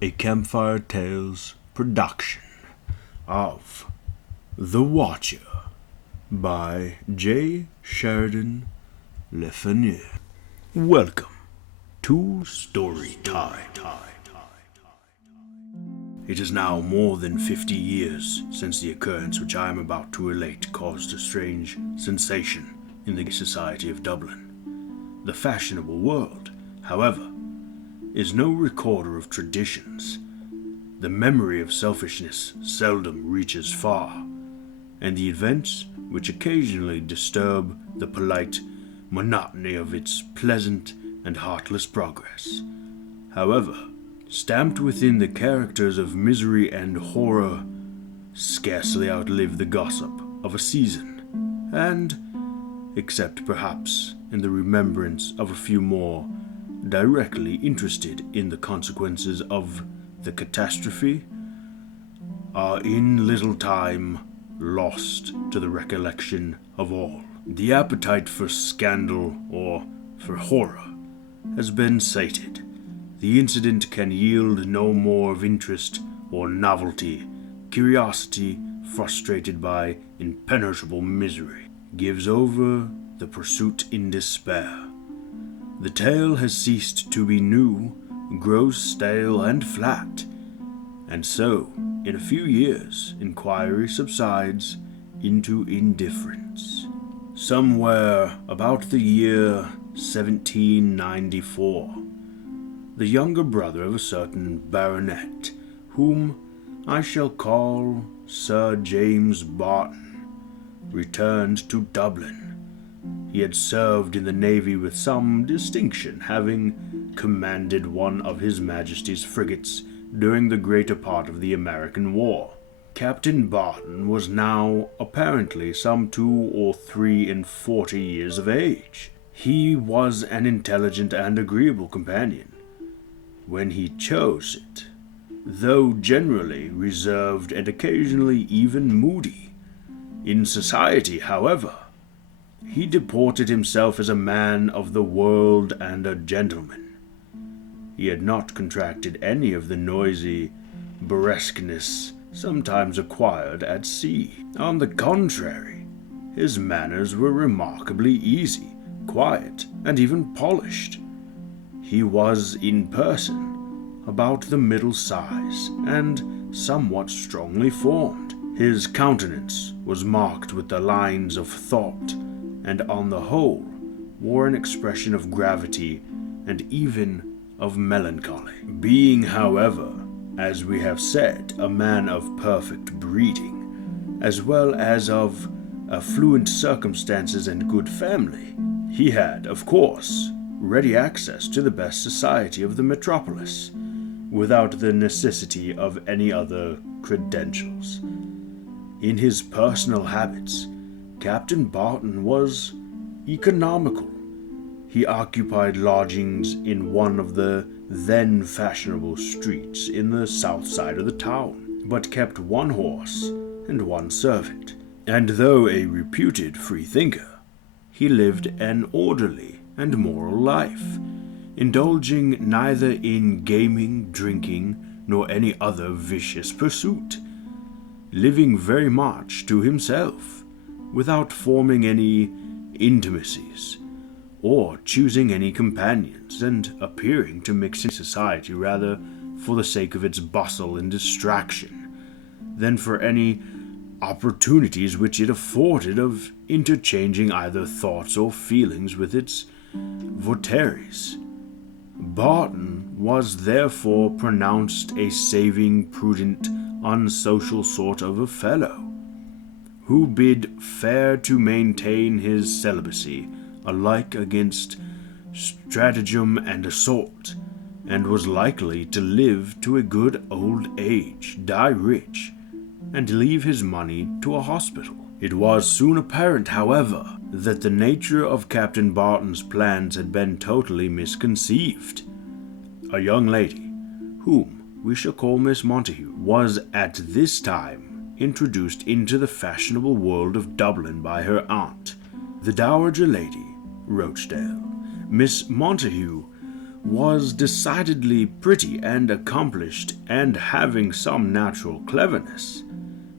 a Campfire Tales production of The Watcher by J. Sheridan Le Fanu. Welcome to Story Time. It is now more than 50 years since the occurrence which I am about to relate caused a strange sensation in the society of Dublin. The fashionable world, however, is no recorder of traditions. The memory of selfishness seldom reaches far, and the events which occasionally disturb the polite monotony of its pleasant and heartless progress, however, stamped within the characters of misery and horror, scarcely outlive the gossip of a season, and, except perhaps in the remembrance of a few more directly interested in the consequences of the catastrophe, are in little time lost to the recollection of all. The appetite for scandal or for horror has been sated. The incident can yield no more of interest or novelty. Curiosity, frustrated by impenetrable misery, gives over the pursuit in despair. The tale has ceased to be new, grows stale and flat, and so, in a few years, inquiry subsides into indifference. Somewhere about the year 1794, the younger brother of a certain baronet, whom I shall call Sir James Barton, returned to Dublin. He had served in the navy with some distinction, having commanded one of His Majesty's frigates during the greater part of the American War. Captain Barton was now apparently some 2 or 43 years of age. He was an intelligent and agreeable companion, when he chose it, though generally reserved and occasionally even moody. In society, however, he deported himself as a man of the world and a gentleman. He had not contracted any of the noisy burlesqueness sometimes acquired at sea. On the contrary, his manners were remarkably easy, quiet, and even polished. He was, in person, about the middle size, and somewhat strongly formed. His countenance was marked with the lines of thought, and on the whole wore an expression of gravity and even of melancholy. Being, however, as we have said, a man of perfect breeding, as well as of affluent circumstances and good family, he had, of course, ready access to the best society of the metropolis, without the necessity of any other credentials. In his personal habits, Captain Barton was economical. He occupied lodgings in one of the then fashionable streets in the south side of the town, but kept 1 horse and 1 servant, and though a reputed freethinker, he lived an orderly and moral life, indulging neither in gaming, drinking, nor any other vicious pursuit, living very much to himself, without forming any intimacies, or choosing any companions, and appearing to mix in society rather for the sake of its bustle and distraction, than for any opportunities which it afforded of interchanging either thoughts or feelings with its votaries. Barton was therefore pronounced a saving, prudent, unsocial sort of a fellow, who bid fair to maintain his celibacy alike against stratagem and assault, and was likely to live to a good old age, die rich, and leave his money to a hospital. It was soon apparent, however, that the nature of Captain Barton's plans had been totally misconceived. A young lady, whom we shall call Miss Montague, was at this time introduced into the fashionable world of Dublin by her aunt, the Dowager Lady Rochdale. Miss Montague was decidedly pretty and accomplished, and having some natural cleverness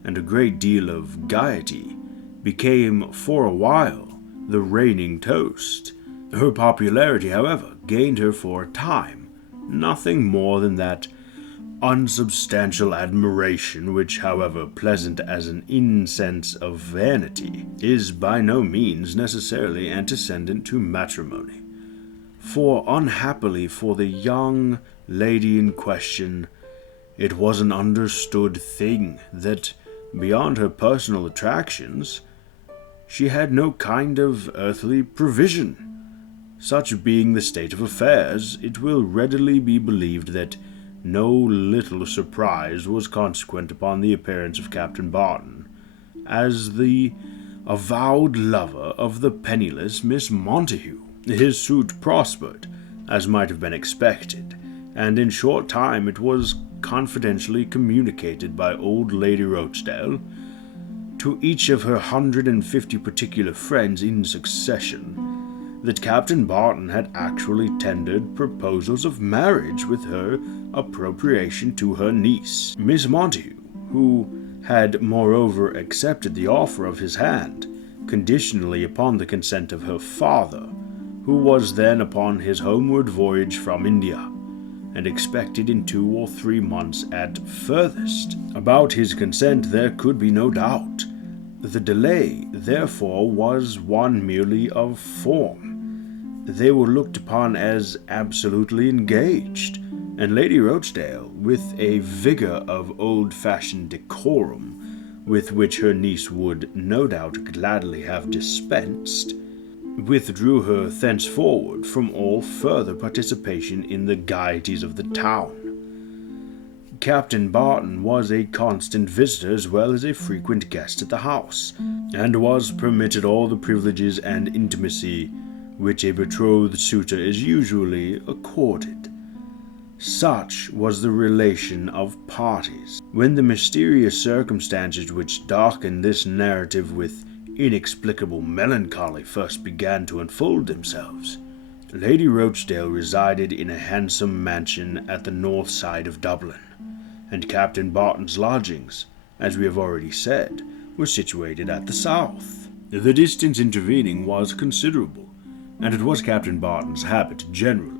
and a great deal of gaiety, became for a while the reigning toast. Her popularity, however, gained her for a time nothing more than that unsubstantial admiration which, however pleasant as an incense of vanity, is by no means necessarily antecedent to matrimony. For unhappily for the young lady in question, it was an understood thing that, beyond her personal attractions, she had no kind of earthly provision. Such being the state of affairs, it will readily be believed that no little surprise was consequent upon the appearance of Captain Barton, as the avowed lover of the penniless Miss Montague. His suit prospered, as might have been expected, and in short time it was confidentially communicated by old Lady Rochdale to each of her 150 particular friends in succession that Captain Barton had actually tendered proposals of marriage with her appropriation to her niece, Miss Montague, who had moreover accepted the offer of his hand, conditionally upon the consent of her father, who was then upon his homeward voyage from India, and expected in 2 or 3 months at furthest. About his consent there could be no doubt. The delay, therefore, was one merely of form. They were looked upon as absolutely engaged, and Lady Rochdale, with a vigor of old-fashioned decorum, with which her niece would no doubt gladly have dispensed, withdrew her thenceforward from all further participation in the gaieties of the town. Captain Barton was a constant visitor as well as a frequent guest at the house, and was permitted all the privileges and intimacy which a betrothed suitor is usually accorded. Such was the relation of parties. When the mysterious circumstances which darkened this narrative with inexplicable melancholy first began to unfold themselves, Lady Rochdale resided in a handsome mansion at the north side of Dublin, and Captain Barton's lodgings, as we have already said, were situated at the south. The distance intervening was considerable, and it was Captain Barton's habit generally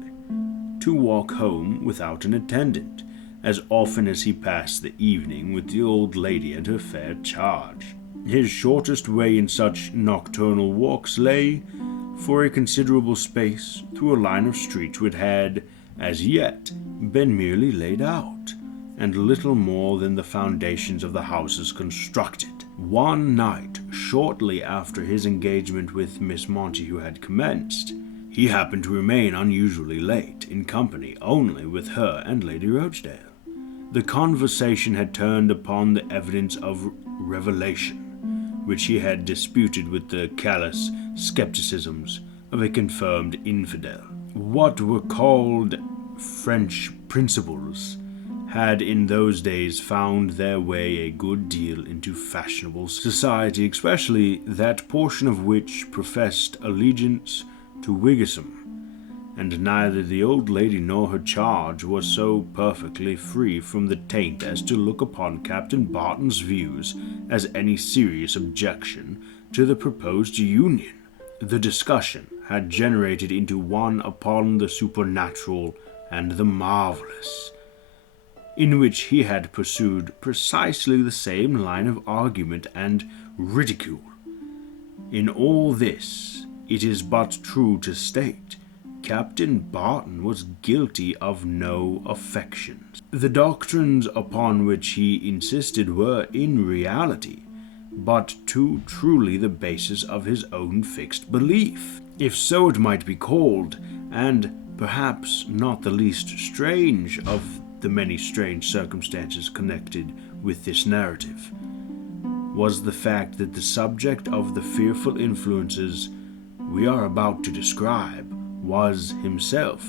to walk home without an attendant, as often as he passed the evening with the old lady and her fair charge. His shortest way in such nocturnal walks lay, for a considerable space, through a line of streets which had, as yet, been merely laid out, and little more than the foundations of the houses constructed. One night, shortly after his engagement with Miss Montague had commenced, he happened to remain unusually late, in company only with her and Lady Rochdale. The conversation had turned upon the evidence of revelation, which he had disputed with the callous skepticisms of a confirmed infidel. What were called French principles had in those days found their way a good deal into fashionable society, especially that portion of which professed allegiance to Whiggism, and neither the old lady nor her charge was so perfectly free from the taint as to look upon Captain Barton's views as any serious objection to the proposed union. The discussion had generated into one upon the supernatural and the marvelous, in which he had pursued precisely the same line of argument and ridicule. In all this, it is but true to state, Captain Barton was guilty of no affections. The doctrines upon which he insisted were, in reality, but too truly the basis of his own fixed belief, if so it might be called, and perhaps not the least strange of the many strange circumstances connected with this narrative, was the fact that the subject of the fearful influences we are about to describe was himself,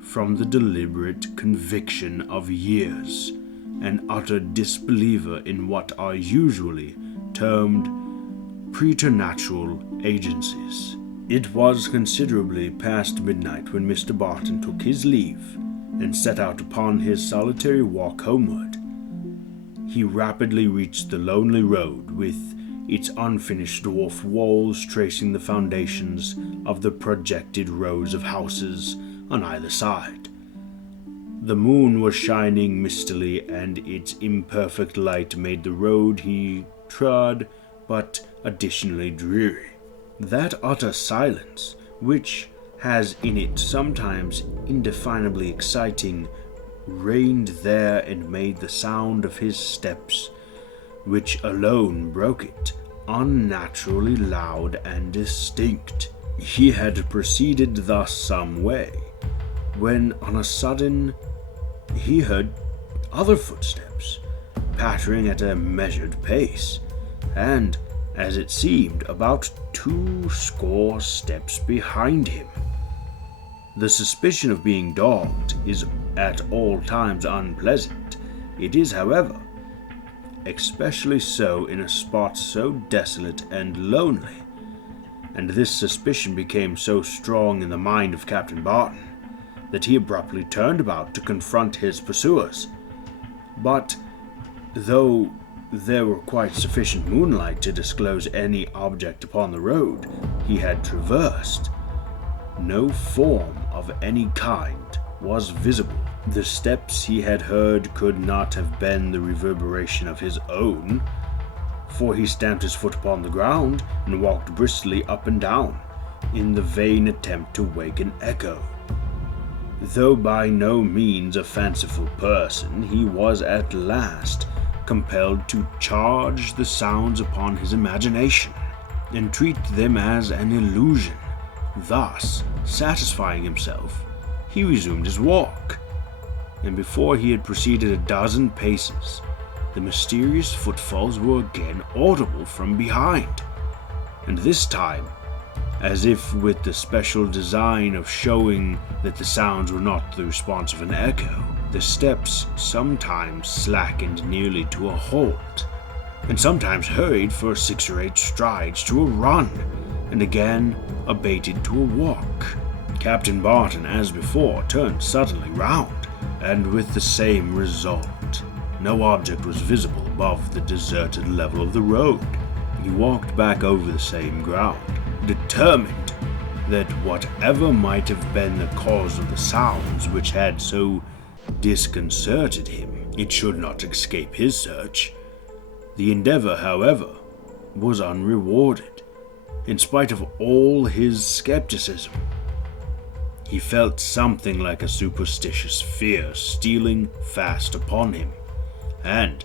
from the deliberate conviction of years, an utter disbeliever in what are usually termed preternatural agencies. It was considerably past midnight when Mr. Barton took his leave and set out upon his solitary walk homeward. He rapidly reached the lonely road, with its unfinished dwarf walls tracing the foundations of the projected rows of houses on either side. The moon was shining mistily, and its imperfect light made the road he trod but additionally dreary. That utter silence, which has in it sometimes indefinably exciting, reigned there and made the sound of his steps, which alone broke it, unnaturally loud and distinct. He had proceeded thus some way, when on a sudden he heard other footsteps, pattering at a measured pace, and, as it seemed, about 20 steps behind him. The suspicion of being dogged is at all times unpleasant. It is, however, especially so in a spot so desolate and lonely, and this suspicion became so strong in the mind of Captain Barton that he abruptly turned about to confront his pursuers. But, though there were quite sufficient moonlight to disclose any object upon the road he had traversed, no form of any kind was visible. The steps he had heard could not have been the reverberation of his own, for he stamped his foot upon the ground and walked briskly up and down, in the vain attempt to wake an echo. Though by no means a fanciful person, he was at last compelled to charge the sounds upon his imagination, and treat them as an illusion. Thus, satisfying himself, he resumed his walk, and before he had proceeded a dozen paces, the mysterious footfalls were again audible from behind, and this time, as if with the special design of showing that the sounds were not the response of an echo, the steps sometimes slackened nearly to a halt, and sometimes hurried for 6 or 8 strides to a run, and again abated to a walk. Captain Barton, as before, turned suddenly round, and with the same result. No object was visible above the deserted level of the road. He walked back over the same ground, determined that whatever might have been the cause of the sounds which had so disconcerted him, it should not escape his search. The endeavor, however, was unrewarded, in spite of all his skepticism. He felt something like a superstitious fear stealing fast upon him, and,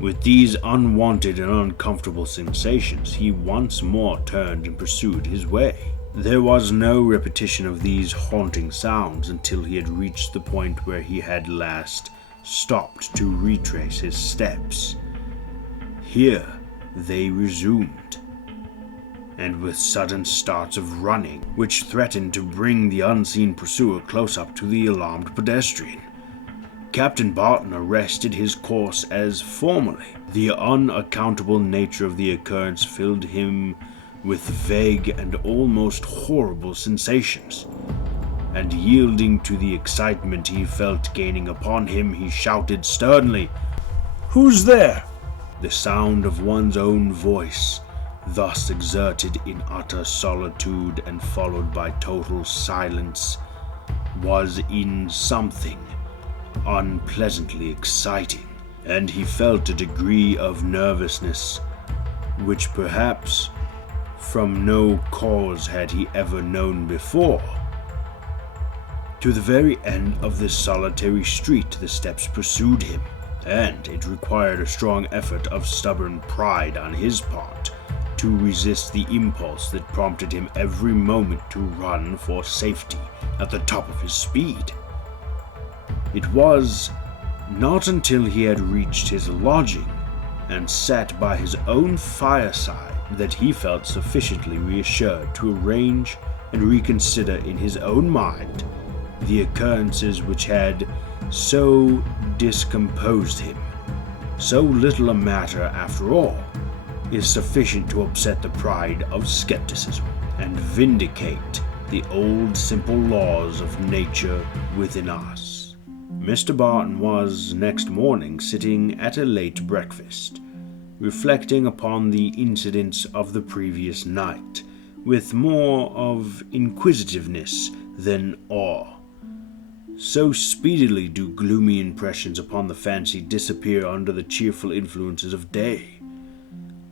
with these unwanted and uncomfortable sensations, he once more turned and pursued his way. There was no repetition of these haunting sounds until he had reached the point where he had last stopped to retrace his steps. Here they resumed, and with sudden starts of running, which threatened to bring the unseen pursuer close up to the alarmed pedestrian, Captain Barton arrested his course as formerly. The unaccountable nature of the occurrence filled him with vague and almost horrible sensations, and yielding to the excitement he felt gaining upon him, he shouted sternly, "Who's there?" The sound of one's own voice, thus exerted in utter solitude and followed by total silence, was in something unpleasantly exciting, and he felt a degree of nervousness which perhaps from no cause had he ever known before. To the very end of this solitary street the steps pursued him, and it required a strong effort of stubborn pride on his part to resist the impulse that prompted him every moment to run for safety at the top of his speed. It was not until he had reached his lodging and sat by his own fireside that he felt sufficiently reassured to arrange and reconsider in his own mind the occurrences which had so discomposed him. So little a matter, after all, is sufficient to upset the pride of skepticism. and vindicate the old simple laws of nature within us. Mr. Barton was next morning sitting at a late breakfast, reflecting upon the incidents of the previous night, with more of inquisitiveness than awe. So speedily do gloomy impressions upon the fancy disappear under the cheerful influences of day,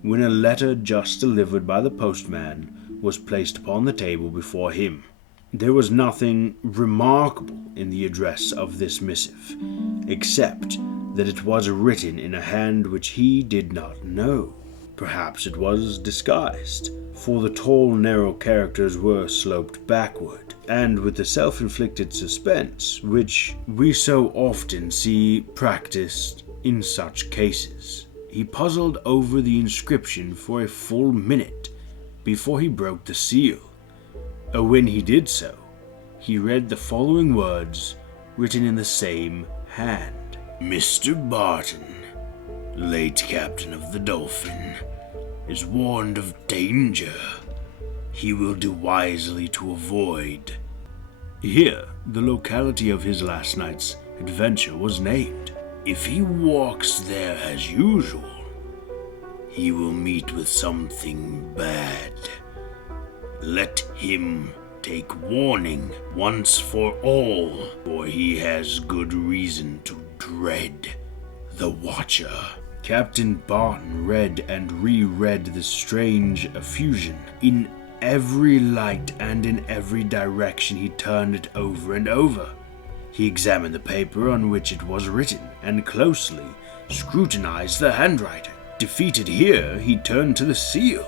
when a letter just delivered by the postman was placed upon the table before him. There was nothing remarkable in the address of this missive, except that it was written in a hand which he did not know. Perhaps it was disguised, for the tall, narrow characters were sloped backward, and with the self-inflicted suspense which we so often see practiced in such cases. He puzzled over the inscription for a full minute before he broke the seal. When he did so, he read the following words written in the same hand. Mr. Barton, late captain of the Dolphin, is warned of danger. He will do wisely to avoid. Here, the locality of his last night's adventure was named. If he walks there as usual, he will meet with something bad. Let him take warning once for all, for he has good reason to dread the Watcher. Captain Barton read and reread the strange effusion. In every light and in every direction he turned it over and over. He examined the paper on which it was written, and closely scrutinized the handwriting. Defeated here, he turned to the seal.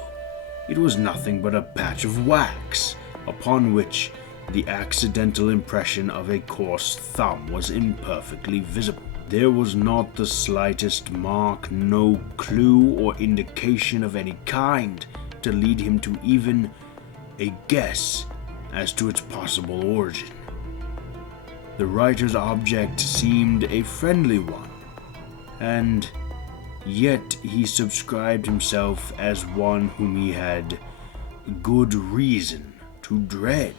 It was nothing but a patch of wax, upon which the accidental impression of a coarse thumb was imperfectly visible. There was not the slightest mark, no clue or indication of any kind to lead him to even a guess as to its possible origin. The writer's object seemed a friendly one, and yet he subscribed himself as one whom he had good reason to dread.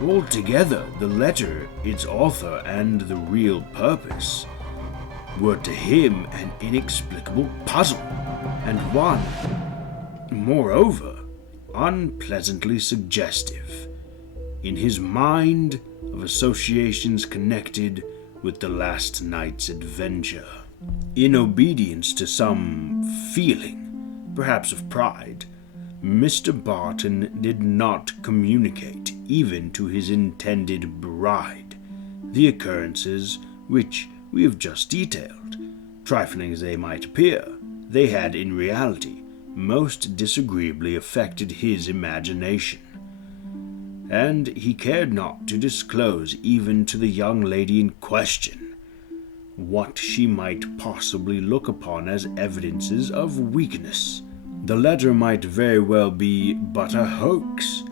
Altogether, the letter, its author, and the real purpose were to him an inexplicable puzzle, and one, moreover, unpleasantly suggestive in his mind of associations connected with the last night's adventure. In obedience to some feeling, perhaps of pride, Mr. Barton did not communicate, even to his intended bride, the occurrences which we have just detailed. Trifling as they might appear, they had in reality most disagreeably affected his imagination, and he cared not to disclose even to the young lady in question what she might possibly look upon as evidences of weakness. The letter might very well be but a hoax,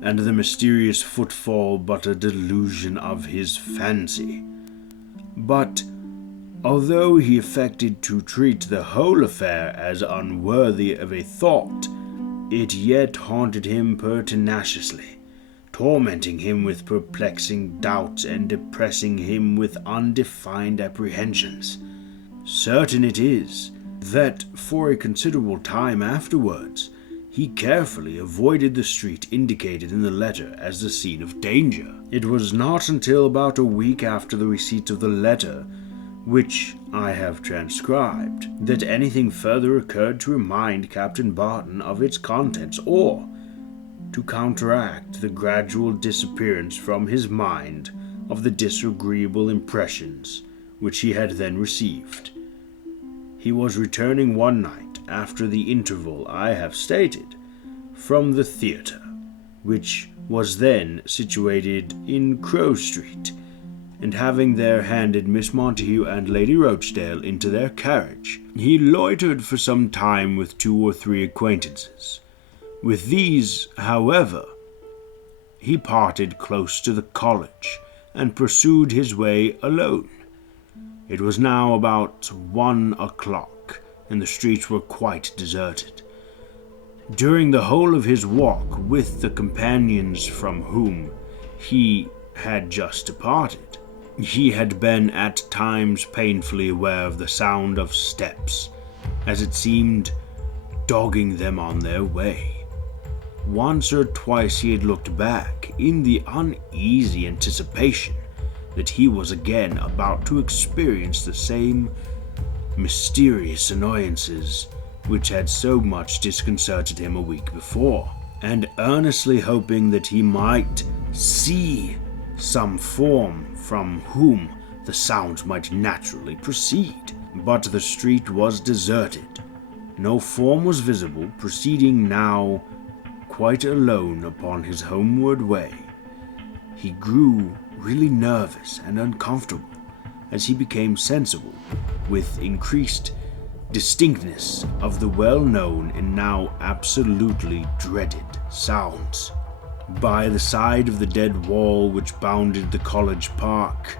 and the mysterious footfall but a delusion of his fancy. But although he affected to treat the whole affair as unworthy of a thought, it yet haunted him pertinaciously, tormenting him with perplexing doubts and depressing him with undefined apprehensions. Certain it is that for a considerable time afterwards he carefully avoided the street indicated in the letter as the scene of danger. It was not until about a week after the receipt of the letter, which I have transcribed, that anything further occurred to remind Captain Barton of its contents, or to counteract the gradual disappearance from his mind of the disagreeable impressions which he had then received. He was returning one night, after the interval I have stated, from the theatre, which was then situated in Crow Street, and having there handed Miss Montague and Lady Rochdale into their carriage, he loitered for some time with 2 or 3 acquaintances. With these, however, he parted close to the college, and pursued his way alone. It was now about 1 o'clock, and the streets were quite deserted. During the whole of his walk with the companions from whom he had just departed, he had been at times painfully aware of the sound of steps, as it seemed dogging them on their way. Once or twice he had looked back in the uneasy anticipation that he was again about to experience the same mysterious annoyances which had so much disconcerted him a week before, and earnestly hoping that he might see some form from whom the sounds might naturally proceed. But the street was deserted. No form was visible, proceeding now quite alone upon his homeward way. He grew really nervous and uncomfortable as he became sensible, with increased distinctness, of the well-known and now absolutely dreaded sounds. By the side of the dead wall which bounded the college park,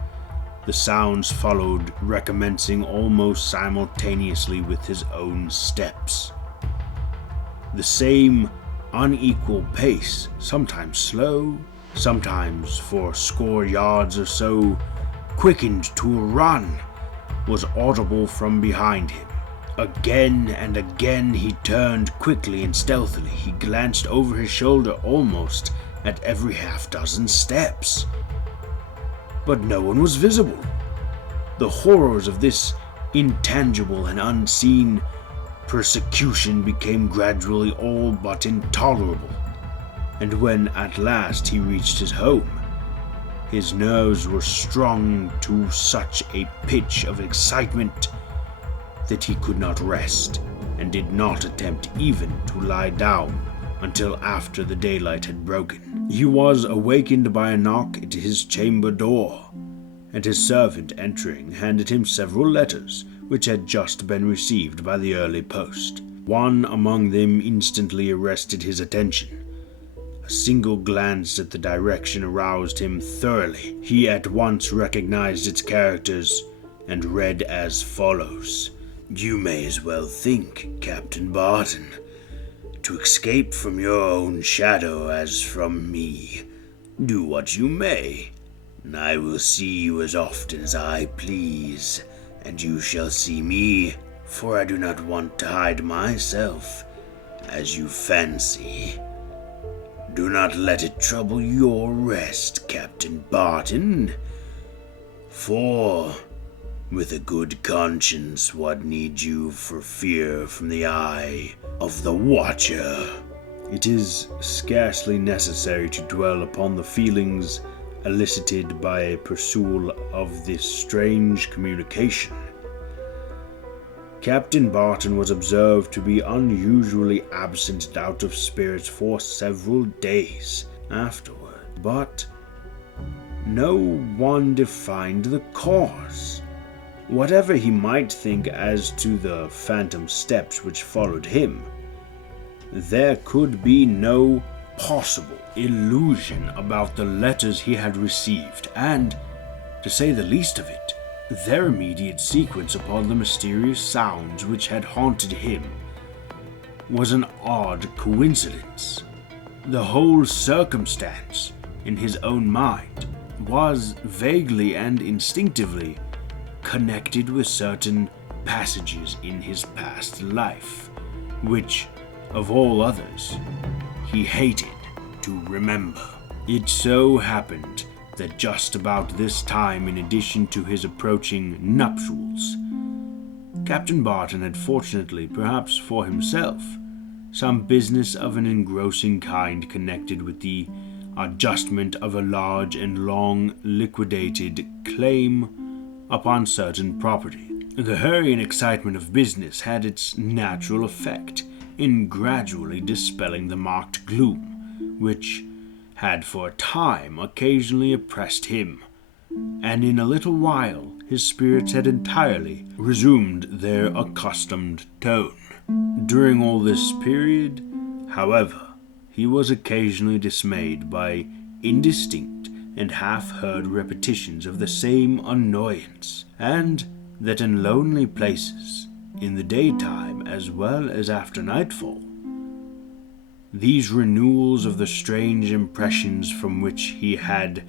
the sounds followed, recommencing almost simultaneously with his own steps. The same unequal pace, sometimes slow, sometimes for a score yards or so, quickened to a run, was audible from behind him. Again and again he turned quickly and stealthily. He glanced over his shoulder almost at every half-dozen steps. But no one was visible. The horrors of this intangible and unseen persecution became gradually all but intolerable, and when at last he reached his home, his nerves were strung to such a pitch of excitement that he could not rest, and did not attempt even to lie down until after the daylight had broken. He was awakened by a knock at his chamber door, and his servant entering handed him several letters which had just been received by the early post. One among them instantly arrested his attention. A single glance at the direction aroused him thoroughly. He at once recognized its characters and read as follows: "You may as well think, Captain Barton, to escape from your own shadow as from me. Do what you may, and I will see you as often as I please, and you shall see me, for I do not want to hide myself, as you fancy. Do not let it trouble your rest, Captain Barton, for with a good conscience, what need you for fear from the eye of the Watcher?" It is scarcely necessary to dwell upon the feelings elicited by a pursuit of this strange communication. Captain Barton was observed to be unusually absent and out of spirits for several days afterward, but no one defined the cause. Whatever he might think as to the phantom steps which followed him, there could be no possible illusion about the letters he had received, and, to say the least of it, their immediate sequence upon the mysterious sounds which had haunted him was an odd coincidence. The whole circumstance, in his own mind, was vaguely and instinctively connected with certain passages in his past life, which, of all others, he hated to remember. It so happened that just about this time, in addition to his approaching nuptials, Captain Barton had, fortunately perhaps for himself, some business of an engrossing kind connected with the adjustment of a large and long liquidated claim upon certain property. The hurry and excitement of business had its natural effect in gradually dispelling the marked gloom which had for a time occasionally oppressed him, and in a little while his spirits had entirely resumed their accustomed tone. During all this period, however, he was occasionally dismayed by indistinct and half-heard repetitions of the same annoyance, and that in lonely places, in the daytime as well as after nightfall, These renewals of the strange impressions from which he had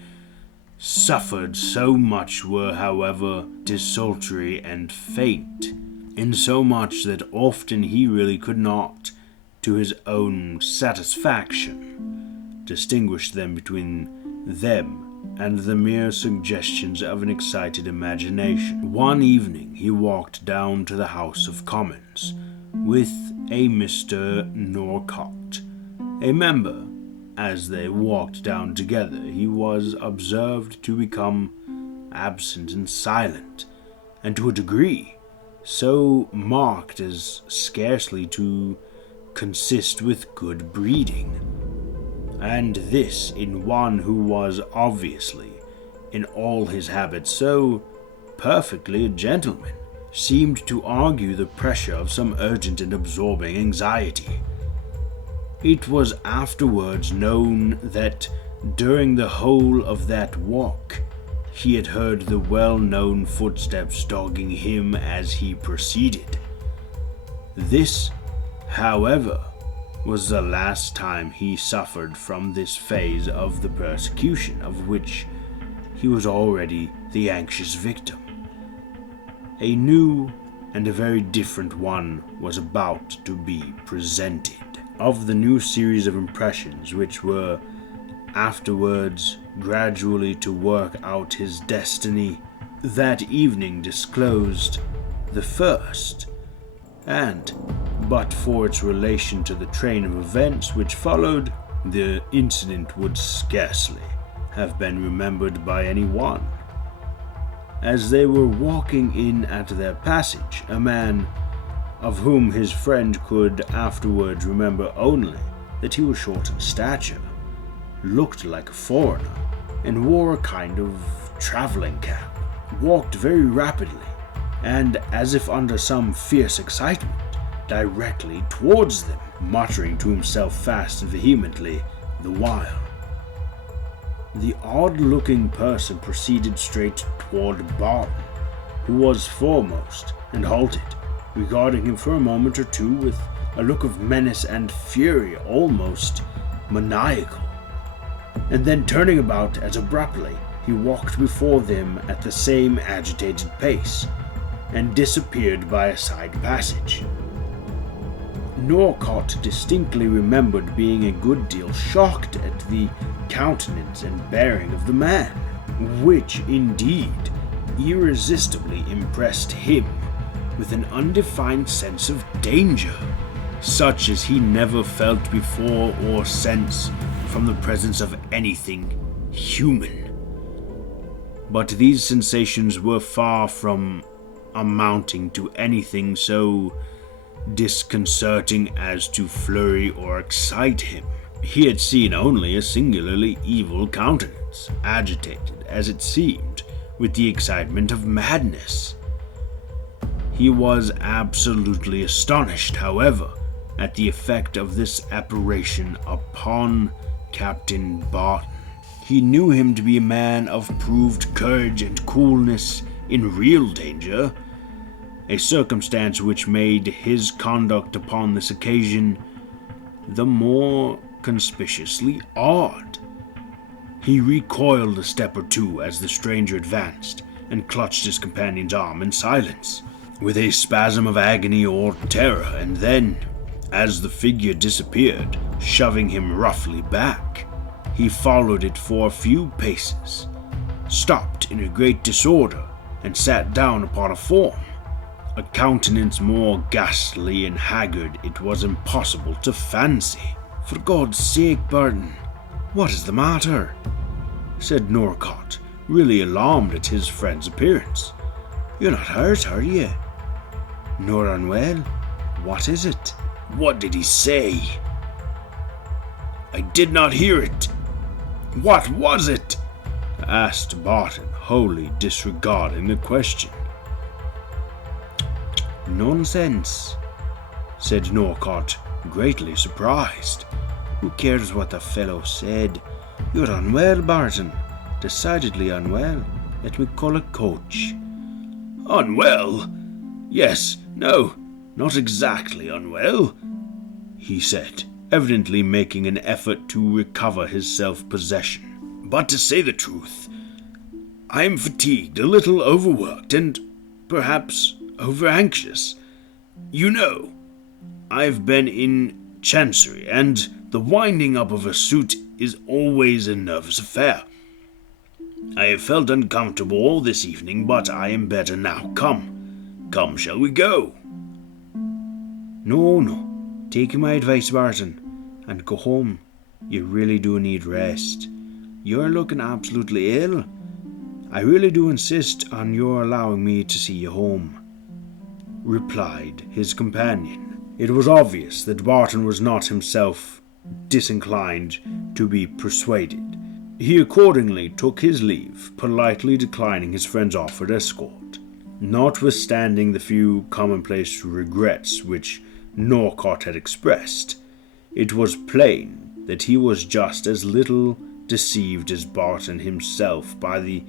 suffered so much were, however, desultory and faint, insomuch that often he really could not, to his own satisfaction, distinguish them between them and the mere suggestions of an excited imagination. One evening he walked down to the House of Commons with a Mr. Norcott, a member. As they walked down together, he was observed to become absent and silent, and to a degree so marked as scarcely to consist with good breeding, and this in one who was obviously, in all his habits, so perfectly a gentleman, seemed to argue the pressure of some urgent and absorbing anxiety. It was afterwards known that during the whole of that walk he had heard the well-known footsteps dogging him as he proceeded. This, however, was the last time he suffered from this phase of the persecution of which he was already the anxious victim. A new and a very different one was about to be presented. Of the new series of impressions which were afterwards gradually to work out his destiny, that evening disclosed the first, and, but for its relation to the train of events which followed, the incident would scarcely have been remembered by any one. As they were walking in at their passage, a man, of whom his friend could afterwards remember only that he was short in stature, looked like a foreigner, and wore a kind of travelling cap, walked very rapidly, and as if under some fierce excitement, directly towards them, muttering to himself fast and vehemently the while. The odd-looking person proceeded straight toward Barton, who was foremost, and halted, regarding him for a moment or two with a look of menace and fury almost maniacal, and then turning about as abruptly, he walked before them at the same agitated pace, and disappeared by a side passage. Norcott distinctly remembered being a good deal shocked at the countenance and bearing of the man, which indeed irresistibly impressed him with an undefined sense of danger, such as he never felt before or since from the presence of anything human. But these sensations were far from amounting to anything so disconcerting as to flurry or excite him. He had seen only a singularly evil countenance, agitated, as it seemed, with the excitement of madness. He was absolutely astonished, however, at the effect of this apparition upon Captain Barton. He knew him to be a man of proved courage and coolness in real danger, a circumstance which made his conduct upon this occasion the more conspicuously odd. He recoiled a step or two as the stranger advanced, and clutched his companion's arm in silence, with a spasm of agony or terror, and then, as the figure disappeared, shoving him roughly back, he followed it for a few paces, stopped in a great disorder, and sat down upon a form, a countenance more ghastly and haggard it was impossible to fancy. "For God's sake, Barton, what is the matter?" said Norcott, really alarmed at his friend's appearance. "You're not hurt, are you? Nor unwell? What is it?" "What did he say?" "I did not hear it. What was it?" asked Barton, wholly disregarding the question. "Nonsense," said Norcott, greatly surprised. "Who cares what the fellow said? You're unwell, Barton. Decidedly unwell. Let me call a coach." "Unwell? Yes, no, not exactly unwell," he said, evidently making an effort to recover his self-possession. "But to say the truth, I am fatigued, a little overworked, and perhaps over-anxious. You know, I've been in Chancery, and the winding up of a suit is always a nervous affair. I have felt uncomfortable all this evening, but I am better now. Come, shall we go?" No. Take my advice, Barton, and go home. You really do need rest. You're looking absolutely ill. I really do insist on your allowing me to see you home," replied his companion. It was obvious that Barton was not himself disinclined to be persuaded. He accordingly took his leave, politely declining his friend's offered escort. Notwithstanding the few commonplace regrets which Norcott had expressed, it was plain that he was just as little deceived as Barton himself by the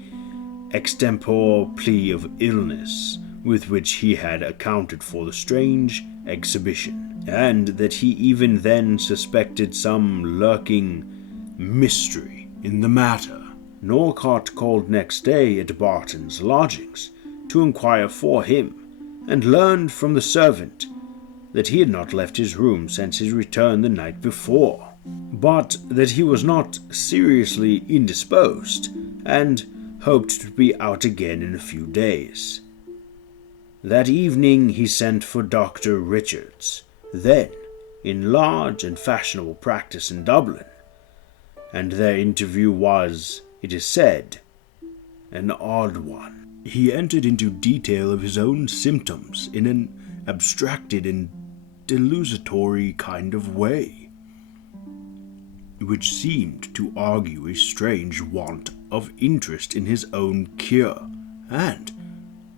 extempore plea of illness with which he had accounted for the strange exhibition, and that he even then suspected some lurking mystery in the matter. Norcott called next day at Barton's lodgings to inquire for him, and learned from the servant that he had not left his room since his return the night before, but that he was not seriously indisposed, and hoped to be out again in a few days. That evening he sent for Dr. Richards, then in large and fashionable practice in Dublin, and their interview was, it is said, an odd one. He entered into detail of his own symptoms in an abstracted and delusatory kind of way, which seemed to argue a strange want of interest in his own cure, and,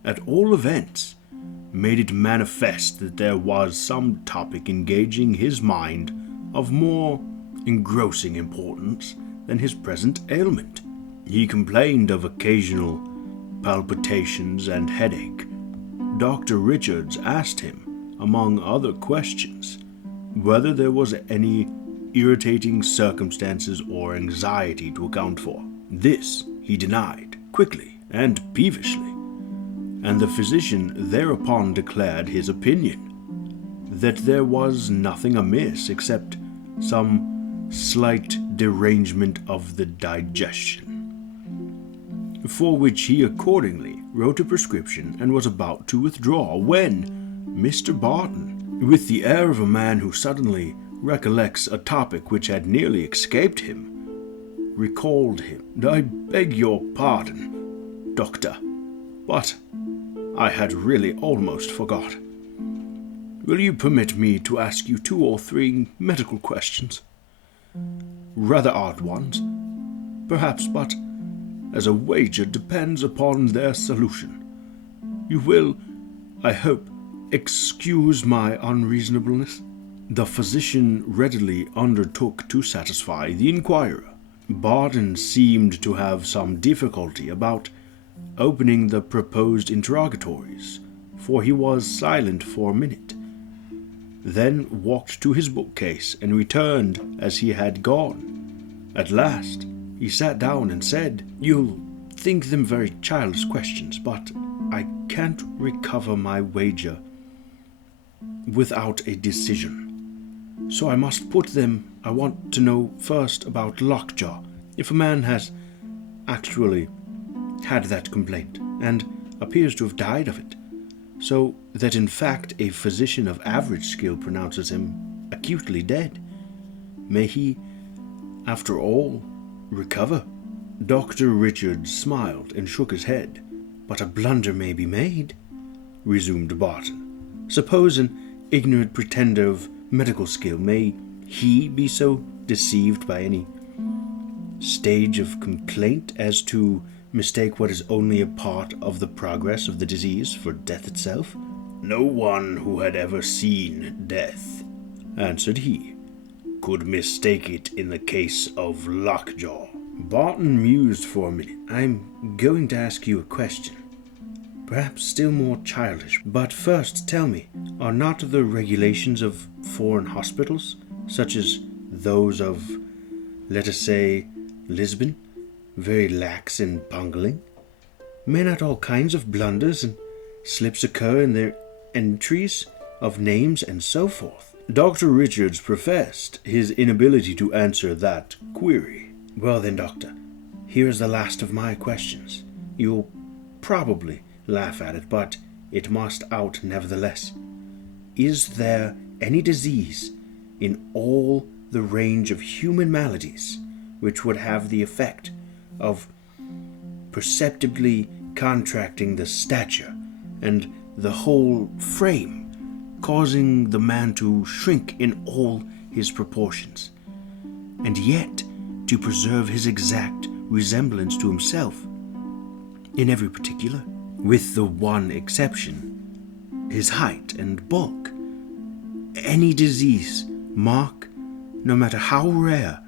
at all events, made it manifest that there was some topic engaging his mind of more engrossing importance than his present ailment. He complained of occasional palpitations and headache. Dr. Richards asked him, among other questions, whether there was any irritating circumstances or anxiety to account for. This he denied, quickly and peevishly, and the physician thereupon declared his opinion, that there was nothing amiss except some slight derangement of the digestion, for which he accordingly wrote a prescription and was about to withdraw, when Mr. Barton, with the air of a man who suddenly recollects a topic which had nearly escaped him, recalled him. "I beg your pardon, Doctor, but I had really almost forgot. Will you permit me to ask you 2 or 3 medical questions? Rather odd ones, perhaps, but as a wager depends upon their solution. You will, I hope, excuse my unreasonableness." The physician readily undertook to satisfy the inquirer. Barton seemed to have some difficulty about opening the proposed interrogatories, for he was silent for a minute, then walked to his bookcase and returned as he had gone. At last he sat down and said, "You'll think them very childish questions, but I can't recover my wager without a decision. So I must put them. I want to know first about lockjaw, if a man has actually had that complaint, and appears to have died of it, so that in fact a physician of average skill pronounces him acutely dead. May he, after all, recover?" Dr. Richards smiled and shook his head. "But a blunder may be made," resumed Barton. "Suppose an ignorant pretender of medical skill, may he be so deceived by any stage of complaint as to mistake what is only a part of the progress of the disease for death itself?" "No one who had ever seen death," answered he, "could mistake it in the case of lockjaw." Barton mused for a minute. "I'm going to ask you a question, perhaps still more childish, but first tell me, are not the regulations of foreign hospitals such as those of, let us say, Lisbon, very lax and bungling? May not all kinds of blunders and slips occur in their entries of names and so forth? Dr. Richards professed his inability to answer that query. Well then, Doctor, here is the last of my questions. You'll probably laugh at it, but it must out nevertheless. Is there any disease in all the range of human maladies which would have the effect of perceptibly contracting the stature and the whole frame, causing the man to shrink in all his proportions, and yet to preserve his exact resemblance to himself in every particular, with the one exception, his height and bulk? Any disease, Mark, no matter how rare,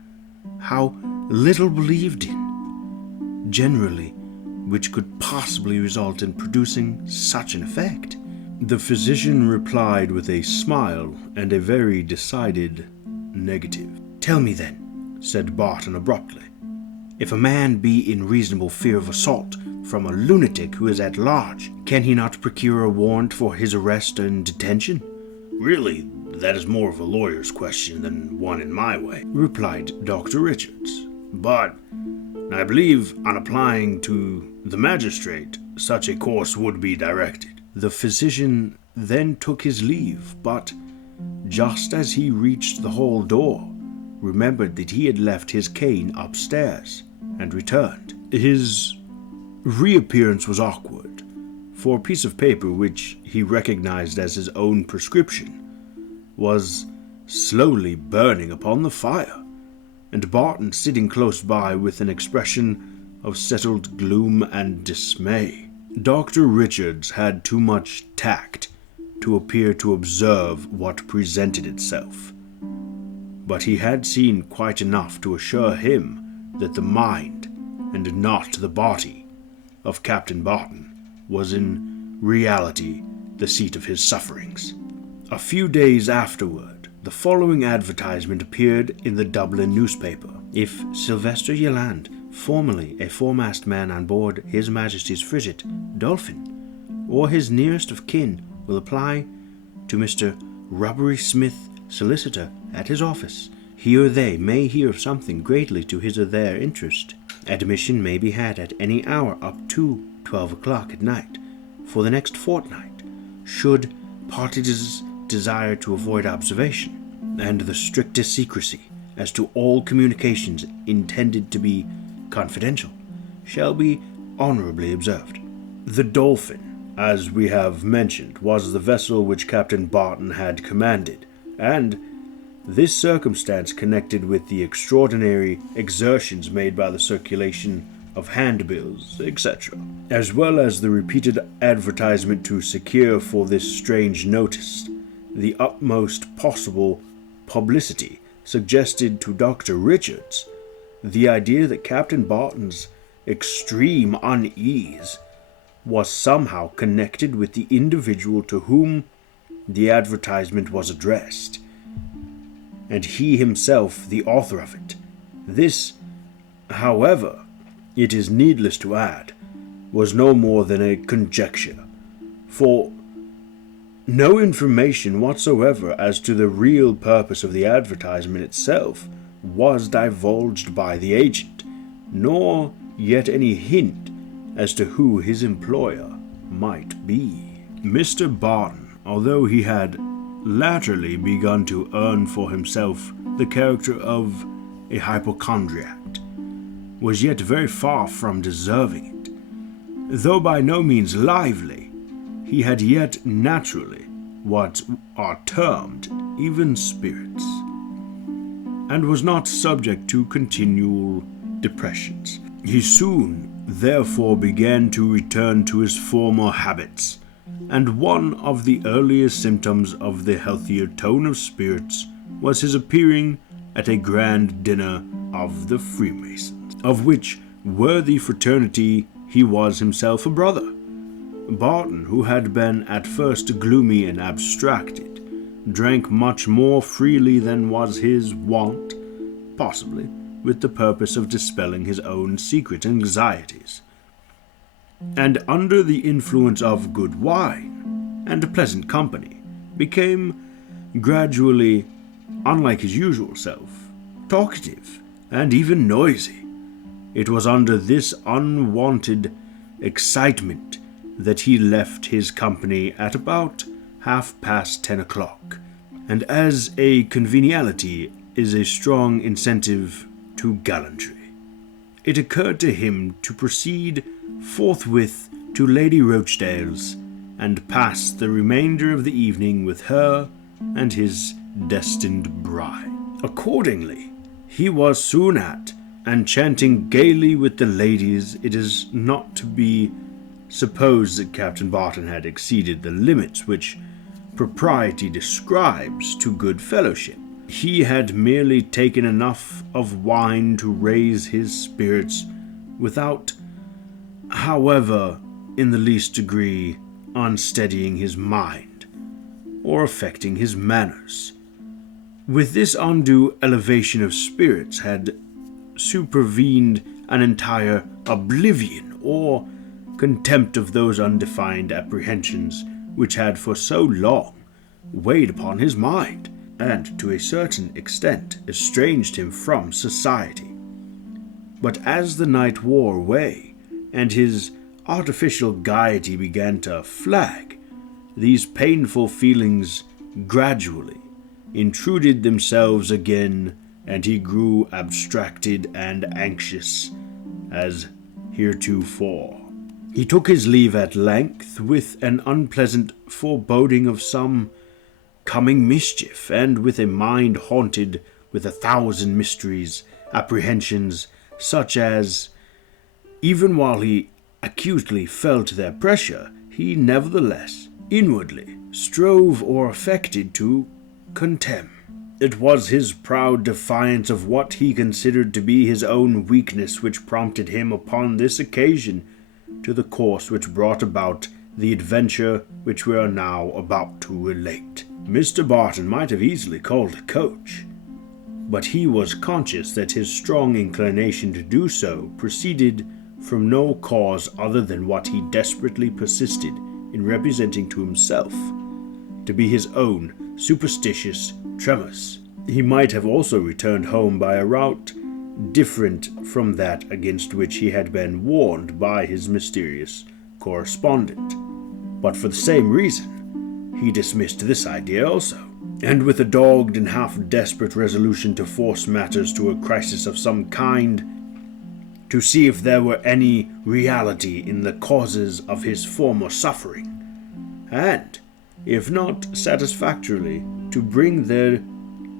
how little believed in, generally, which could possibly result in producing such an effect? The physician replied with a smile and a very decided negative. Tell me then, said Barton abruptly, if a man be in reasonable fear of assault from a lunatic who is at large, can he not procure a warrant for his arrest and detention? Really, that is more of a lawyer's question than one in my way, replied Dr. Richards. But I believe on applying to the magistrate, such a course would be directed. The physician then took his leave, but just as he reached the hall door, remembered that he had left his cane upstairs and returned. His reappearance was awkward, for a piece of paper which he recognized as his own prescription was slowly burning upon the fire, and Barton sitting close by with an expression of settled gloom and dismay. Dr. Richards had too much tact to appear to observe what presented itself, but he had seen quite enough to assure him that the mind, and not the body, of Captain Barton was in reality the seat of his sufferings. A few days afterward, the following advertisement appeared in the Dublin newspaper. If Sylvester Yelland, formerly a foremast man on board His Majesty's frigate Dolphin, or his nearest of kin, will apply to Mr. Robbery Smith, solicitor, at his office, he or they may hear of something greatly to his or their interest. Admission may be had at any hour up to 12 o'clock at night for the next fortnight, should parties desire to avoid observation, and the strictest secrecy as to all communications intended to be confidential shall be honorably observed. The Dolphin, as we have mentioned, was the vessel which Captain Barton had commanded, and this circumstance connected with the extraordinary exertions made by the circulation of handbills, etc., as well as the repeated advertisement to secure for this strange notice the utmost possible publicity, suggested to Dr. Richards the idea that Captain Barton's extreme unease was somehow connected with the individual to whom the advertisement was addressed, and he himself the author of it. This, however, it is needless to add, was no more than a conjecture, for no information whatsoever as to the real purpose of the advertisement itself was divulged by the agent, nor yet any hint as to who his employer might be. Mr. Barton, although he had latterly begun to earn for himself the character of a hypochondriac, was yet very far from deserving it. Though by no means lively, he had yet naturally what are termed even spirits, and was not subject to continual depressions. He soon, therefore, began to return to his former habits, and one of the earliest symptoms of the healthier tone of spirits was his appearing at a grand dinner of the Freemasons, of which worthy fraternity he was himself a brother. Barton, who had been at first gloomy and abstracted, drank much more freely than was his wont, possibly with the purpose of dispelling his own secret anxieties. And under the influence of good wine and pleasant company, became gradually, unlike his usual self, talkative and even noisy. It was under this unwonted excitement that he left his company at about 10:30, and as a conviviality is a strong incentive to gallantry, it occurred to him to proceed forthwith to Lady Rochdale's and pass the remainder of the evening with her and his destined bride. Accordingly, he was soon at, and chanting gaily with the ladies. It is not to be supposed that Captain Barton had exceeded the limits which propriety describes to good fellowship. He had merely taken enough of wine to raise his spirits, without, however, in the least degree unsteadying his mind, or affecting his manners. With this undue elevation of spirits had supervened an entire oblivion or contempt of those undefined apprehensions which had for so long weighed upon his mind, and to a certain extent estranged him from society. But as the night wore away, and his artificial gaiety began to flag, these painful feelings gradually intruded themselves again, and he grew abstracted and anxious as heretofore. He took his leave at length with an unpleasant foreboding of some coming mischief, and with a mind haunted with 1,000 mysteries, apprehensions, such as, even while he acutely felt their pressure, he nevertheless inwardly strove or affected to contemn. It was his proud defiance of what he considered to be his own weakness which prompted him upon this occasion to the course which brought about the adventure which we are now about to relate. Mr. Barton might have easily called a coach, but he was conscious that his strong inclination to do so proceeded from no cause other than what he desperately persisted in representing to himself to be his own superstitious tremors. He might have also returned home by a route different from that against which he had been warned by his mysterious correspondent, but for the same reason he dismissed this idea also, and with a dogged and half-desperate resolution to force matters to a crisis of some kind, to see if there were any reality in the causes of his former suffering, and, if not satisfactorily, to bring their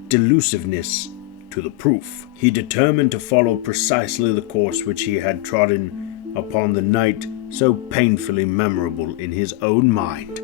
delusiveness to the proof. He determined to follow precisely the course which he had trodden upon the night so painfully memorable in his own mind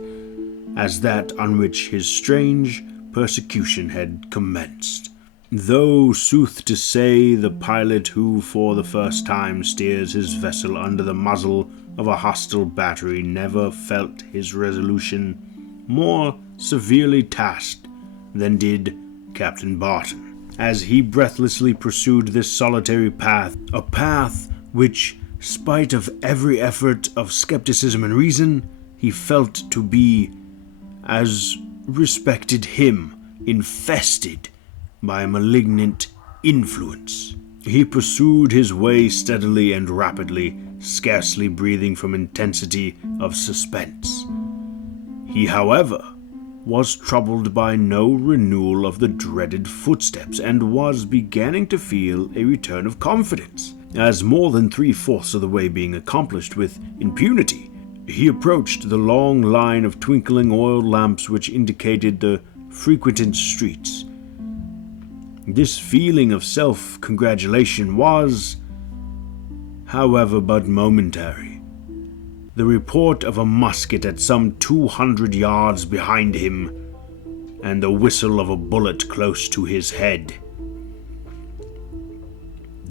as that on which his strange persecution had commenced. Though, sooth to say, the pilot who for the first time steers his vessel under the muzzle of a hostile battery never felt his resolution more severely tasked than did Captain Barton, as he breathlessly pursued this solitary path, a path which, spite of every effort of skepticism and reason, he felt to be, as respected him, infested by a malignant influence. He pursued his way steadily and rapidly, scarcely breathing from intensity of suspense. He, however, was troubled by no renewal of the dreaded footsteps, and was beginning to feel a return of confidence, as more than 3/4 of the way being accomplished with impunity, he approached the long line of twinkling oil lamps which indicated the frequented streets. This feeling of self-congratulation was, however, but momentary. The report of a musket at some 200 yards behind him, and the whistle of a bullet close to his head,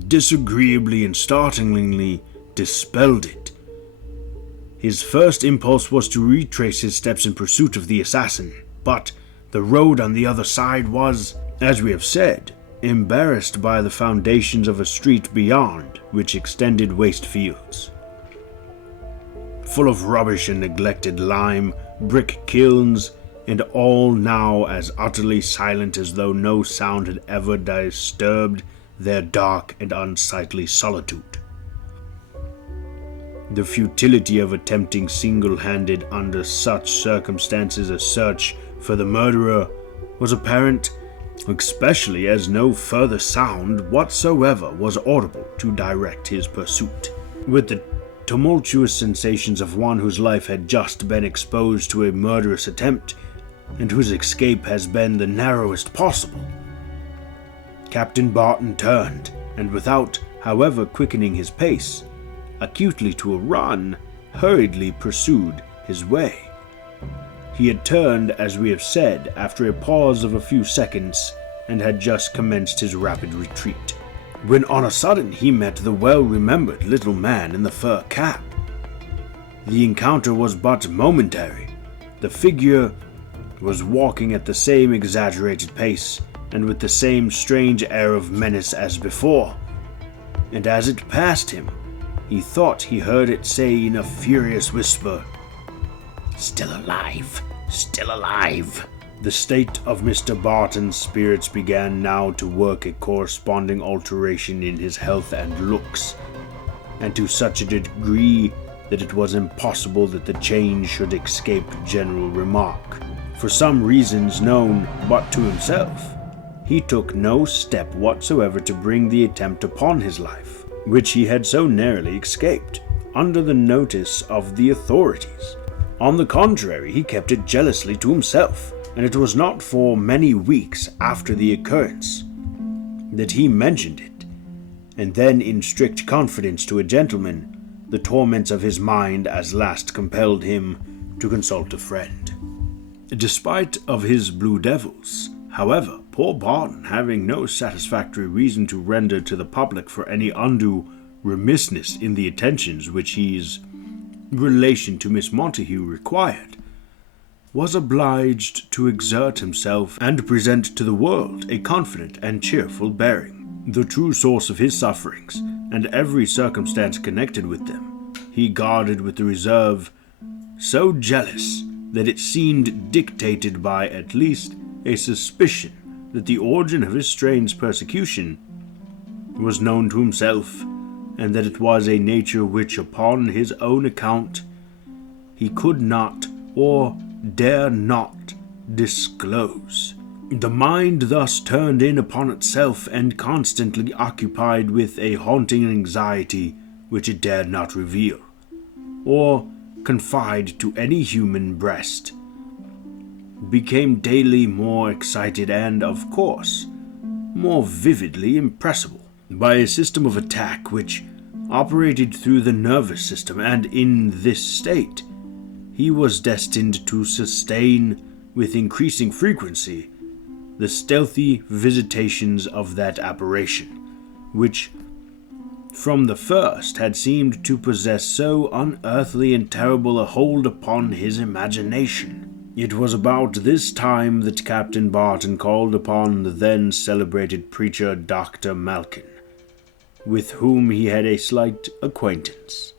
disagreeably and startlingly dispelled it. His first impulse was to retrace his steps in pursuit of the assassin, but The road on the other side was, as we have said, embarrassed by the foundations of a street beyond, which extended waste fields, full of rubbish and neglected lime, brick kilns, and all now as utterly silent as though no sound had ever disturbed their dark and unsightly solitude. The futility of attempting single-handed under such circumstances a search for the murderer was apparent, especially as no further sound whatsoever was audible to direct his pursuit. With the tumultuous sensations of one whose life had just been exposed to a murderous attempt, and whose escape has been the narrowest possible, Captain Barton turned, and without, however, quickening his pace, acutely to a run, hurriedly pursued his way. He had turned, as we have said, after a pause of a few seconds, and had just commenced his rapid retreat, when on a sudden he met the well-remembered little man in the fur cap. The encounter was but momentary. The figure was walking at the same exaggerated pace, and with the same strange air of menace as before, and as it passed him, he thought he heard it say in a furious whisper, "Still alive! Still alive!" The state of Mr. Barton's spirits began now to work a corresponding alteration in his health and looks, and to such a degree that it was impossible that the change should escape general remark. For some reasons known but to himself, he took no step whatsoever to bring the attempt upon his life, which he had so narrowly escaped, under the notice of the authorities. On the contrary, he kept it jealously to himself, and it was not for many weeks after the occurrence that he mentioned it, and then in strict confidence to a gentleman, the torments of his mind as last compelled him to consult a friend. Despite of his blue devils, however, poor Barton, having no satisfactory reason to render to the public for any undue remissness in the attentions which his relation to Miss Montague required, was obliged to exert himself and present to the world a confident and cheerful bearing. The true source of his sufferings, and every circumstance connected with them, he guarded with a reserve so jealous that it seemed dictated by at least a suspicion that the origin of his strange persecution was known to himself, and that it was a nature which, upon his own account, he could not or dare not disclose. The mind thus turned in upon itself and constantly occupied with a haunting anxiety which it dared not reveal, or confide to any human breast, became daily more excited and, of course, more vividly impressible by a system of attack which operated through the nervous system, and in this state he was destined to sustain with increasing frequency the stealthy visitations of that apparition, which from the first had seemed to possess so unearthly and terrible a hold upon his imagination. It was about this time that Captain Barton called upon the then celebrated preacher Dr. Malkin, with whom he had a slight acquaintance,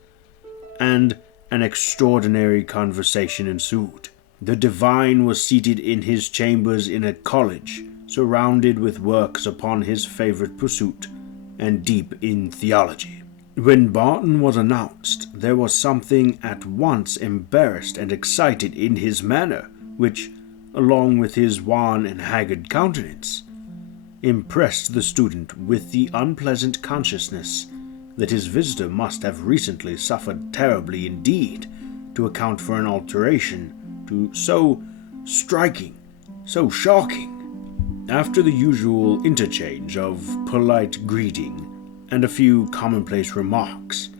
and an extraordinary conversation ensued. The divine was seated in his chambers in a college, surrounded with works upon his favorite pursuit, and deep in theology. When Barton was announced, there was something at once embarrassed and excited in his manner, which, along with his wan and haggard countenance, impressed the student with the unpleasant consciousness that his visitor must have recently suffered terribly indeed to account for an alteration to so striking, so shocking. After the usual interchange of polite greeting and a few commonplace remarks,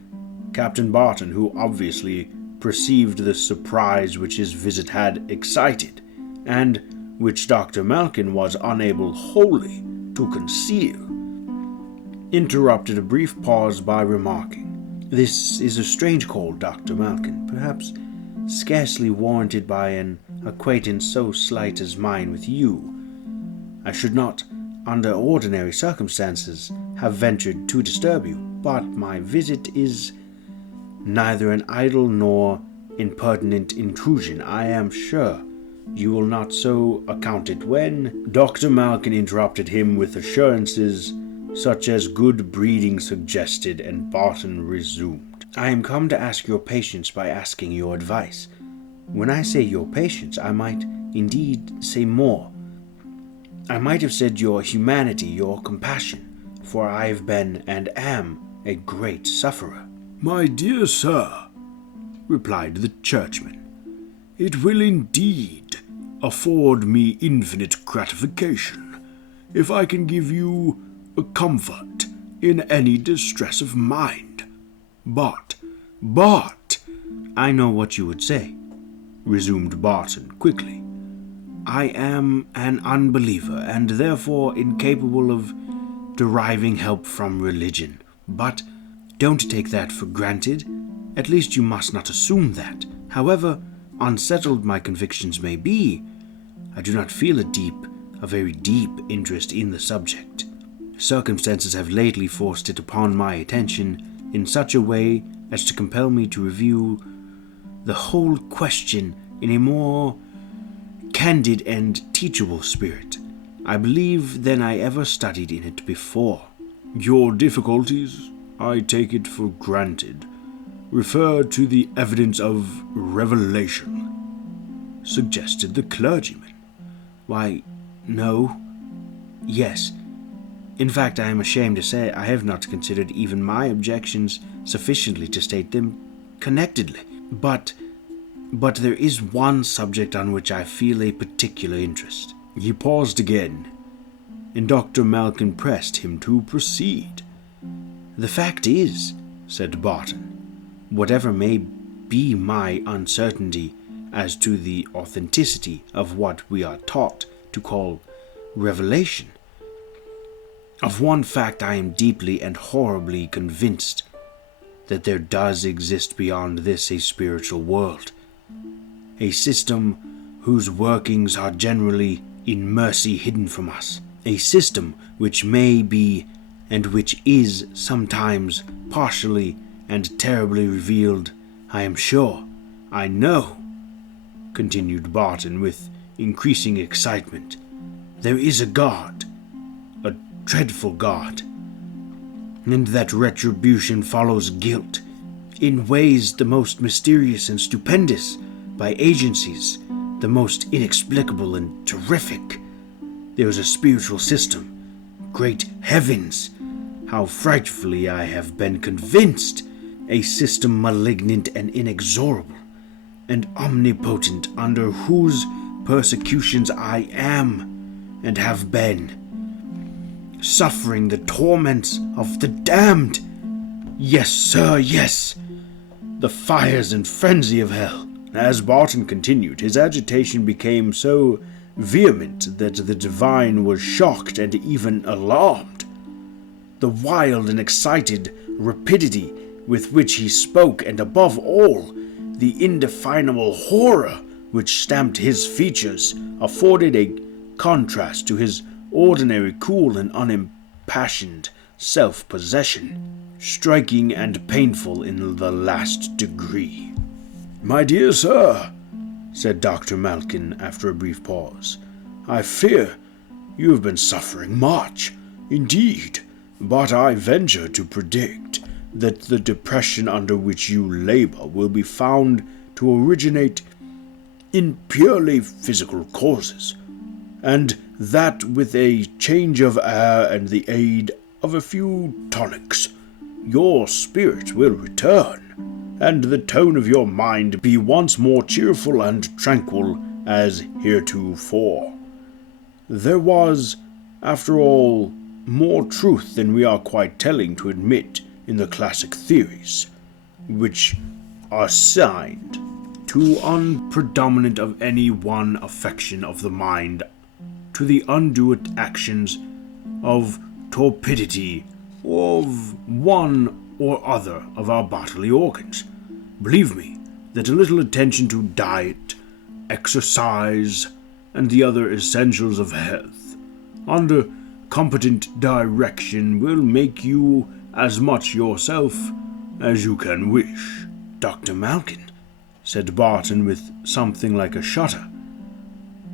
Captain Barton, who obviously perceived the surprise which his visit had excited, and which Dr. Malkin was unable wholly to conceal, interrupted a brief pause by remarking, "This is a strange call, Dr. Malkin. Perhaps scarcely warranted by an acquaintance so slight as mine with you. I should not, under ordinary circumstances, have ventured to disturb you, but my visit is neither an idle nor impertinent intrusion. I am sure you will not so account it when Dr. Malkin interrupted him with assurances such as good breeding suggested, and Barton resumed. I am come to ask your patience by asking your advice. When I say your patience, I might indeed say more. I might have said your humanity, your compassion, for I have been and am a great sufferer. My dear sir, replied the churchman, it will indeed afford me infinite gratification if I can give you a comfort in any distress of mind. But, I know what you would say, resumed Barton quickly. I am an unbeliever, and therefore incapable of deriving help from religion. But don't take that for granted. At least you must not assume that. However unsettled my convictions may be, I do not feel a very deep interest in the subject. Circumstances have lately forced it upon my attention in such a way as to compel me to review the whole question in a more candid and teachable spirit, I believe, than I ever studied in it before. Your difficulties, I take it for granted, refer to the evidence of revelation, suggested the clergyman. Why, no. Yes. In fact, I am ashamed to say I have not considered even my objections sufficiently to state them connectedly. But there is one subject on which I feel a particular interest. He paused again, and Dr. Malkin pressed him to proceed. The fact is, said Barton, whatever may be my uncertainty as to the authenticity of what we are taught to call revelation, of one fact I am deeply and horribly convinced, that there does exist beyond this a spiritual world, a system whose workings are generally in mercy hidden from us, a system which may be and which is sometimes partially and terribly revealed. I am sure, I know, continued Barton with increasing excitement, there is a God, a dreadful God, and that retribution follows guilt in ways the most mysterious and stupendous, by agencies the most inexplicable and terrific. There is a spiritual system. Great heavens, how frightfully I have been convinced! A system malignant and inexorable and omnipotent, under whose persecutions I am and have been, suffering the torments of the damned. Yes, sir, yes, the fires and frenzy of hell. As Barton continued, his agitation became so vehement that the divine was shocked and even alarmed. The wild and excited rapidity with which he spoke, and above all, the indefinable horror which stamped his features, afforded a contrast to his ordinary cool and unimpassioned self-possession, striking and painful in the last degree. My dear sir, said Dr. Malkin after a brief pause, I fear you have been suffering much, indeed, but I venture to predict that the depression under which you labor will be found to originate in purely physical causes, and that with a change of air and the aid of a few tonics, your spirit will return, and the tone of your mind be once more cheerful and tranquil as heretofore. There was, after all, more truth than we are quite telling to admit in the classic theories, which are assigned to unpredominant of any one affection of the mind, to the undue actions of torpidity of one or other of our bodily organs. Believe me, that a little attention to diet, exercise, and the other essentials of health, under competent direction, will make you as much yourself as you can wish." "Dr. Malkin," said Barton with something like a shudder,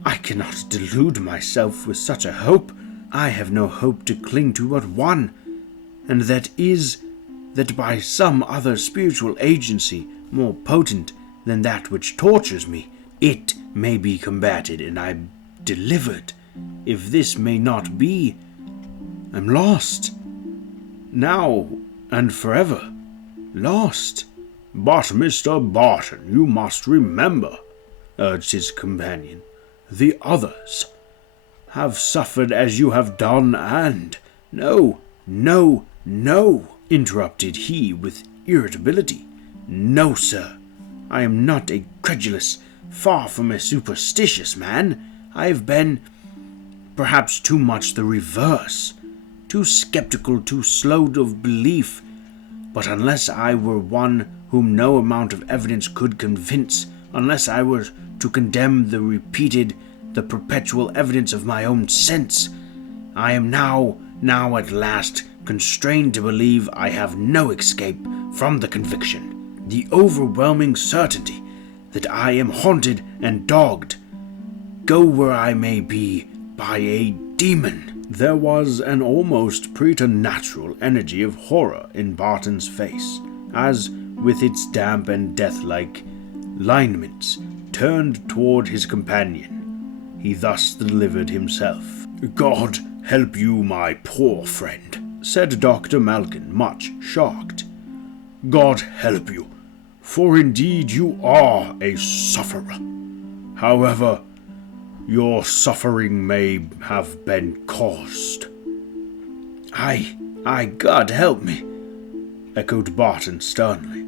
"I cannot delude myself with such a hope. I have no hope to cling to but one, and that is that by some other spiritual agency more potent than that which tortures me, it may be combated and I delivered. If this may not be, I'm lost. Now and forever. Lost." "But, Mr. Barton, you must remember," urged his companion, "the others have suffered as you have done, and—" No, interrupted he with irritability. "No, sir. I am not a credulous, far from a superstitious man. I have been, perhaps too much the reverse, too skeptical, too slow of belief. But unless I were one whom no amount of evidence could convince, unless I were to condemn the perpetual evidence of my own sense, I am now at last constrained to believe I have no escape from the conviction, the overwhelming certainty that I am haunted and dogged, go where I may be, by a demon." There was an almost preternatural energy of horror in Barton's face, as, with its damp and death-like lineaments, turned toward his companion, he thus delivered himself. "God help you, my poor friend," said Dr. Malkin, much shocked. "God help you, for indeed you are a sufferer. However, your suffering may have been caused." Aye, God help me," echoed Barton sternly.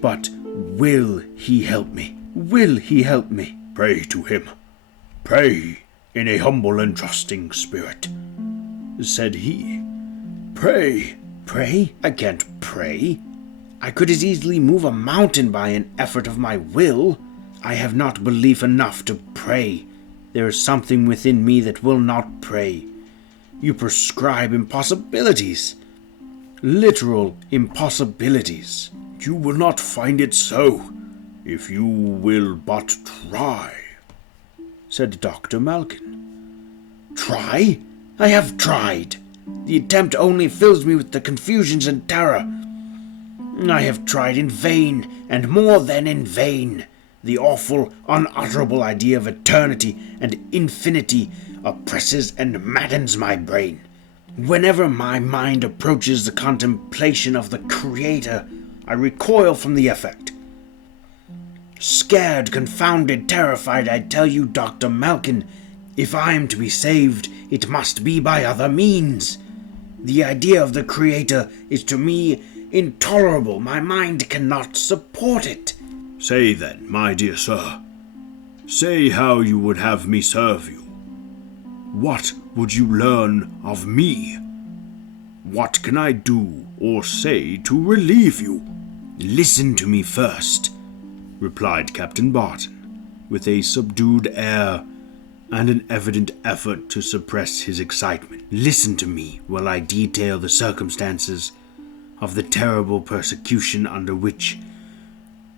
"But will he help me? Will he help me?" "Pray to him. Pray in a humble and trusting spirit," said he. "Pray? I can't pray. I could as easily move a mountain by an effort of my will. I have not belief enough to pray. There is something within me that will not pray. You prescribe impossibilities. Literal impossibilities." "You will not find it so, if you will but try," said Dr. Malkin. "Try? I have tried. The attempt only fills me with the confusions and terror. I have tried in vain, and more than in vain. The awful, unutterable idea of eternity and infinity oppresses and maddens my brain. Whenever my mind approaches the contemplation of the Creator, I recoil from the effect. Scared, confounded, terrified, I tell you, Dr. Malkin, if I am to be saved, it must be by other means. The idea of the Creator is to me intolerable. My mind cannot support it." "Say then, my dear sir, say how you would have me serve you. What would you learn of me? What can I do or say to relieve you?" "Listen to me first," replied Captain Barton, with a subdued air and an evident effort to suppress his excitement. "Listen to me while I detail the circumstances of the terrible persecution under which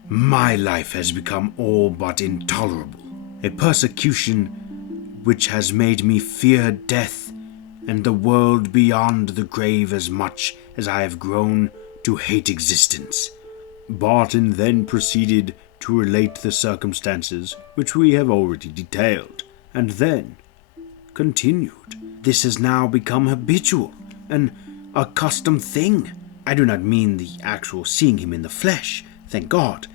my life has become all but intolerable. A persecution which has made me fear death and the world beyond the grave as much as I have grown to hate existence." Barton then proceeded to relate the circumstances which we have already detailed, and then continued. "This has now become habitual, an accustomed thing. I do not mean the actual seeing him in the flesh, thank God.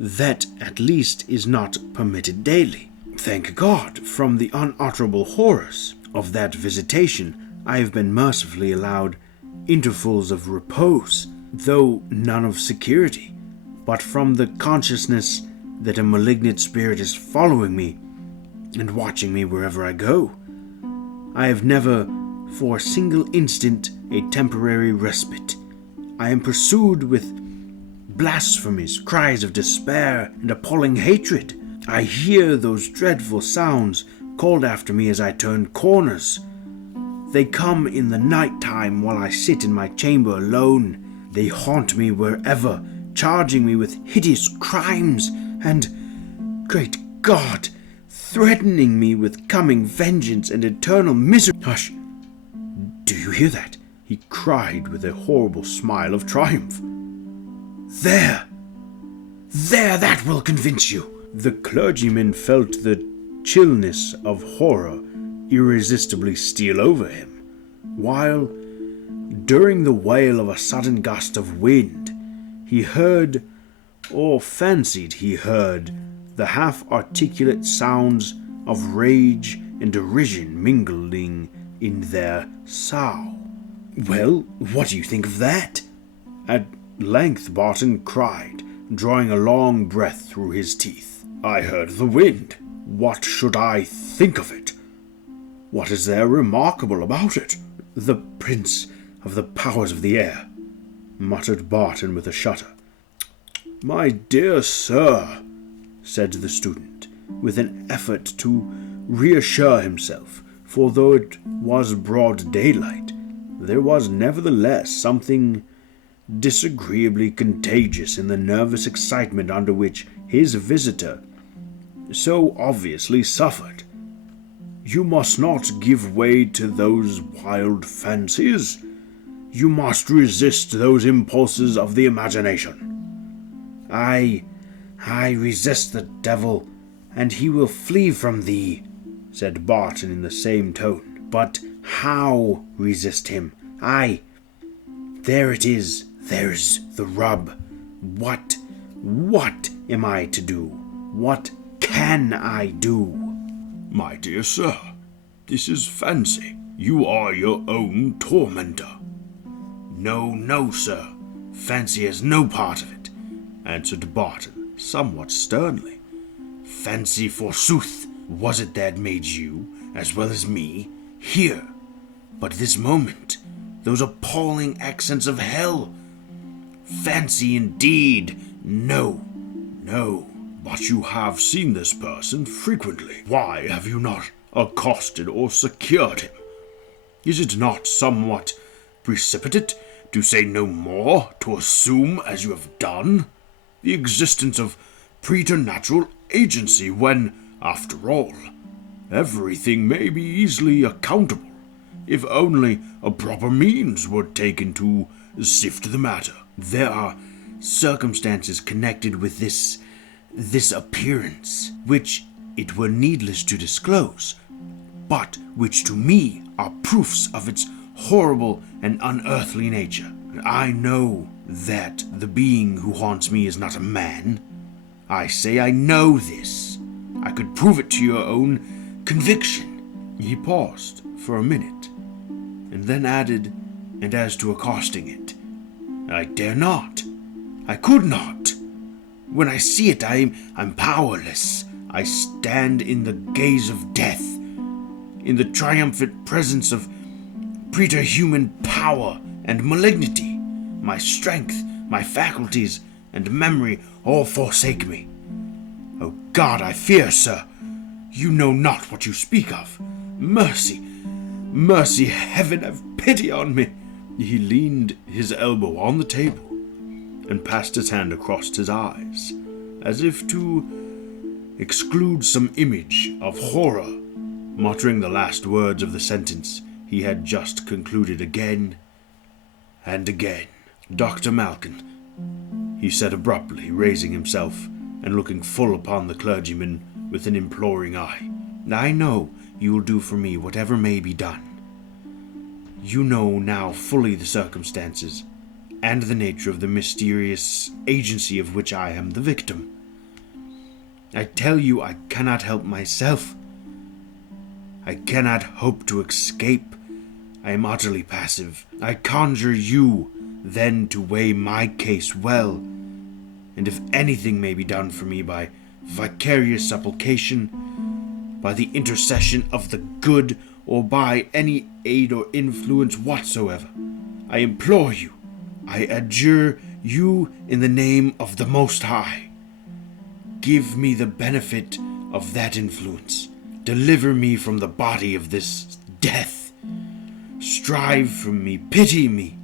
That, at least, is not permitted daily. Thank God, from the unutterable horrors of that visitation, I have been mercifully allowed intervals of repose, though none of security. But from the consciousness that a malignant spirit is following me and watching me wherever I go, I have never, for a single instant, a temporary respite. I am pursued with blasphemies, cries of despair, and appalling hatred. I hear those dreadful sounds called after me as I turn corners. They come in the night time while I sit in my chamber alone. They haunt me wherever, charging me with hideous crimes and, great God, threatening me with coming vengeance and eternal misery. Hush! Do you hear that? He cried with a horrible smile of triumph. There! There, that will convince you! The clergyman felt the chillness of horror irresistibly steal over him, while, during the wail of a sudden gust of wind, he heard, or fancied he heard, the half-articulate sounds of rage and derision mingling in their sough. Well, what do you think of that? At length Barton cried, drawing a long breath through his teeth. I heard the wind. What should I think of it? What is there remarkable about it? The prince of the powers of the air, muttered Barton with a shudder. My dear sir, said the student, with an effort to reassure himself, for though it was broad daylight, there was nevertheless something disagreeably contagious in the nervous excitement under which his visitor so obviously suffered. You must not give way to those wild fancies. You must resist those impulses of the imagination. I resist the devil, and he will flee from thee, said Barton in the same tone. But how resist him? There it is. There's the rub. What am I to do? What can I do? My dear sir, this is fancy. You are your own tormentor. No, sir. Fancy has no part of it, answered Barton, somewhat sternly. Fancy, forsooth, was it that made you, as well as me, here? But this moment, those appalling accents of hell. Fancy indeed, no. But you have seen this person frequently. Why have you not accosted or secured him? Is it not somewhat precipitate, to say no more, to assume, as you have done, the existence of preternatural agency when, after all, everything may be easily accountable, if only a proper means were taken to sift the matter? There are circumstances connected with this appearance, which it were needless to disclose, but which to me are proofs of its horrible and unearthly nature. I know that the being who haunts me is not a man. I say I know this. I could prove it to your own conviction. He paused for a minute, and then added, and as to accosting it, I dare not. I could not. When I see it, I'm powerless. I stand in the gaze of death, in the triumphant presence of preterhuman power and malignity. My strength, my faculties, and memory all forsake me. Oh God, I fear, sir, you know not what you speak of. Mercy, heaven have pity on me. He leaned his elbow on the table and passed his hand across his eyes, as if to exclude some image of horror, muttering the last words of the sentence he had just concluded again and again. Dr. Malkin, he said abruptly, raising himself and looking full upon the clergyman with an imploring eye, I know you will do for me whatever may be done. You know now fully the circumstances and the nature of the mysterious agency of which I am the victim. I tell you I cannot help myself. I cannot hope to escape. I am utterly passive. I conjure you, then, to weigh my case well, and if anything may be done for me by vicarious supplication, by the intercession of the good, or by any aid or influence whatsoever, I implore you, I adjure You, in the name of the Most High, give me the benefit of that influence. Deliver me from the body of this death. Strive from me, pity me.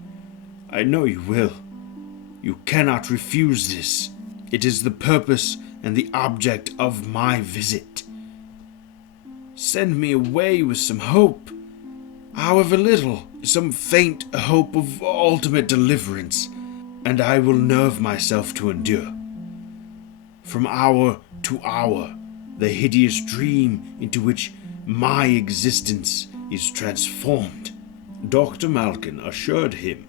I know you will. You cannot refuse this. It is the purpose and the object of my visit. Send me away with some hope, however little, some faint hope of ultimate deliverance, and I will nerve myself to endure. From hour to hour, the hideous dream into which my existence is transformed. Dr. Malkin assured him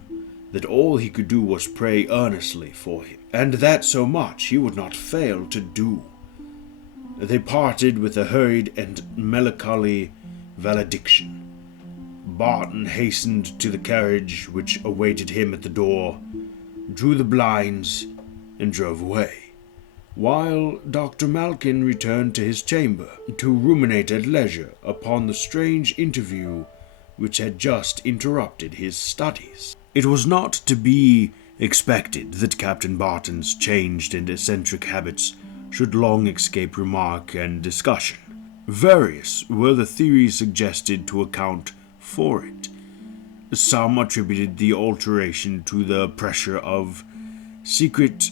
that all he could do was pray earnestly for him, and that so much he would not fail to do. They parted with a hurried and melancholy valediction. Barton hastened to the carriage which awaited him at the door, drew the blinds, and drove away, while Dr. Malkin returned to his chamber to ruminate at leisure upon the strange interview which had just interrupted his studies. It was not to be expected that Captain Barton's changed and eccentric habits should long escape remark and discussion. Various were the theories suggested to account for it. Some attributed the alteration to the pressure of secret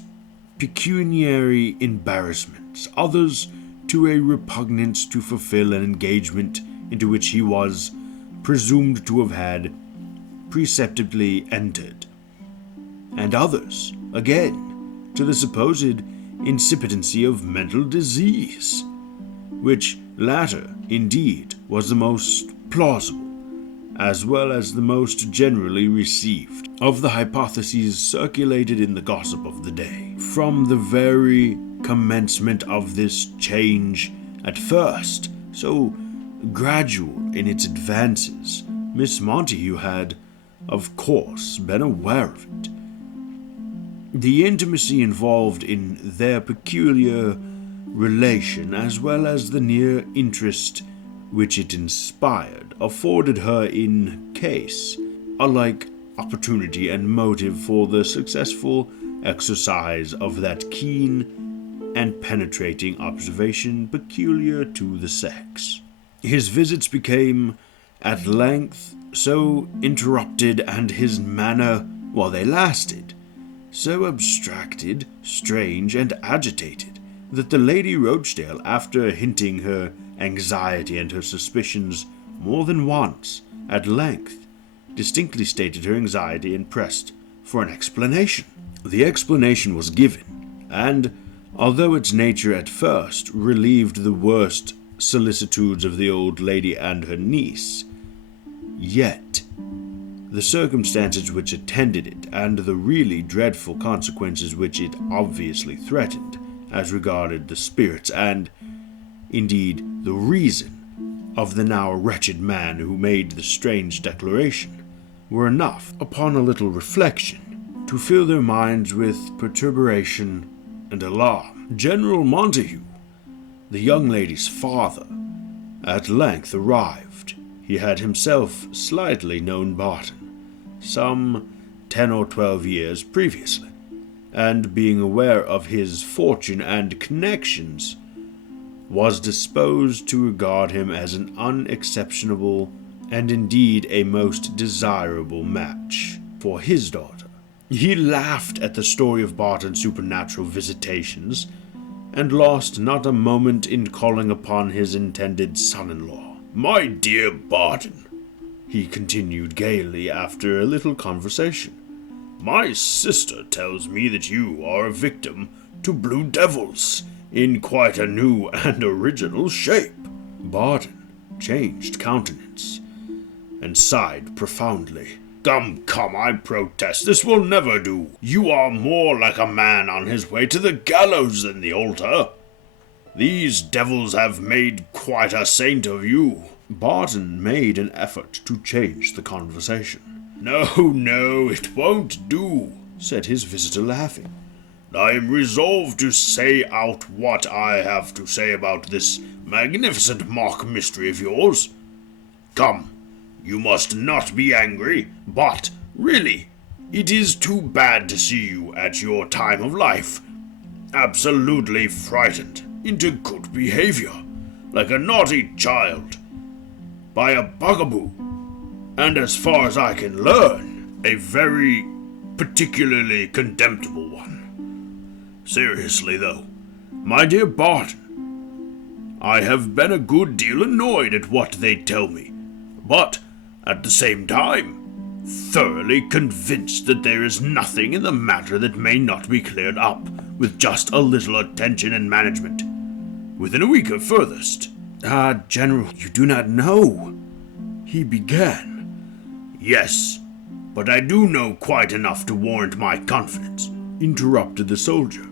pecuniary embarrassments, others to a repugnance to fulfill an engagement into which he was presumed to have had preceptively entered, and others, again, to the supposed incipiency of mental disease, which latter, indeed, was the most plausible, as well as the most generally received, of the hypotheses circulated in the gossip of the day. From the very commencement of this change, at first so gradual in its advances, Miss Montague had, of course, been aware of it. The intimacy involved in their peculiar relation, as well as the near interest which it inspired, afforded her in case alike opportunity and motive for the successful exercise of that keen and penetrating observation peculiar to the sex. His visits became at length so interrupted, and his manner, while they lasted, so abstracted, strange, and agitated, that the Lady Rochdale, after hinting her anxiety and her suspicions more than once, at length distinctly stated her anxiety and pressed for an explanation. The explanation was given, and, although its nature at first relieved the worst solicitudes of the old lady and her niece, yet the circumstances which attended it, and the really dreadful consequences which it obviously threatened, as regarded the spirits and, indeed, the reason of the now wretched man who made the strange declaration, were enough, upon a little reflection, to fill their minds with perturbation and alarm. General Montague, the young lady's father, at length arrived. He had himself slightly known Barton, some 10 or 12 years previously, and being aware of his fortune and connections, was disposed to regard him as an unexceptionable and indeed a most desirable match for his daughter. He laughed at the story of Barton's supernatural visitations, and lost not a moment in calling upon his intended son-in-law. "My dear Barton," he continued gaily after a little conversation, "my sister tells me that you are a victim to blue devils in quite a new and original shape." Barton changed countenance and sighed profoundly. Come, I protest, this will never do. You are more like a man on his way to the gallows than the altar. These devils have made quite a saint of you." Barton made an effort to change the conversation. No, it won't do," said his visitor, laughing. "I am resolved to say out what I have to say about this magnificent mock mystery of yours. Come, you must not be angry, but really, It is too bad to see you at your time of life, absolutely frightened into good behavior, like a naughty child, by a bugaboo, and as far as I can learn, a very particularly contemptible one. Seriously, though, my dear Barton, I have been a good deal annoyed at what they tell me, but at the same time, thoroughly convinced that there is nothing in the matter that may not be cleared up with just a little attention and management. Within a week at furthest. General, you do not know, he began. Yes, but I do know quite enough to warrant my confidence, interrupted the soldier.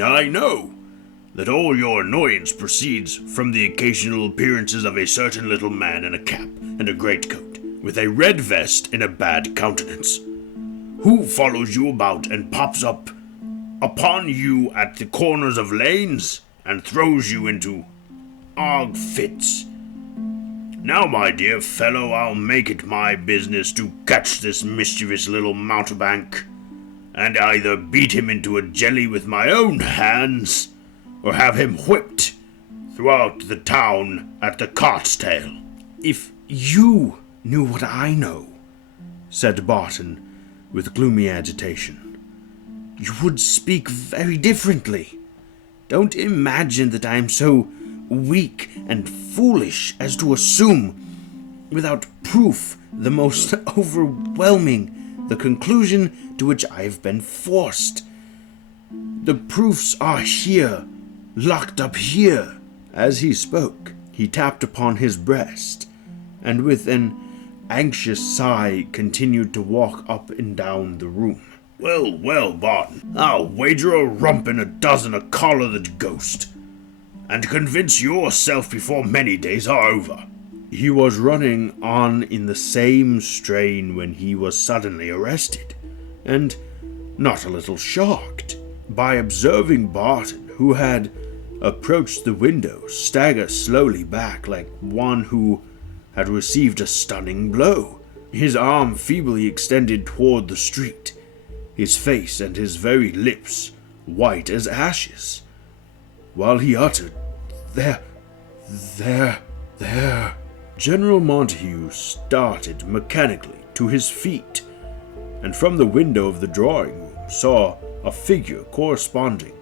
I know that all your annoyance proceeds from the occasional appearances of a certain little man in a cap and a greatcoat, with a red vest and a bad countenance, who follows you about and pops up upon you at the corners of lanes and throws you into fits. Now, my dear fellow, I'll make it my business to catch this mischievous little mountebank, and either beat him into a jelly with my own hands, or have him whipped throughout the town at the cart's tail. If you knew what I know, said Barton with gloomy agitation, you would speak very differently. Don't imagine that I am so weak and foolish as to assume, without proof the most overwhelming, the conclusion to which I have been forced. The proofs are here, locked up here. As he spoke, he tapped upon his breast, and with an anxious sigh continued to walk up and down the room. Well, well, Barton, I'll wager a rump in a dozen a collar the ghost, and convince yourself before many days are over. He was running on in the same strain when he was suddenly arrested, and not a little shocked, by observing Barton, who had approached the window, stagger slowly back like one who had received a stunning blow, his arm feebly extended toward the street, his face and his very lips white as ashes, while he uttered, There. General Montague started mechanically to his feet, and from the window of the drawing room saw a figure corresponding,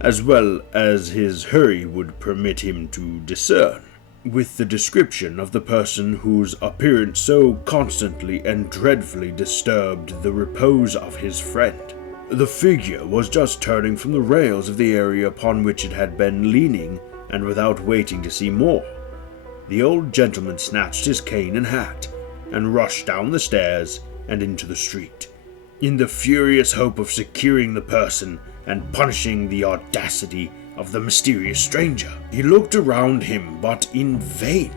as well as his hurry would permit him to discern, with the description of the person whose appearance so constantly and dreadfully disturbed the repose of his friend. The figure was just turning from the rails of the area upon which it had been leaning, and without waiting to see more, the old gentleman snatched his cane and hat, and rushed down the stairs and into the street, in the furious hope of securing the person and punishing the audacity of the mysterious stranger. He looked around him, but in vain,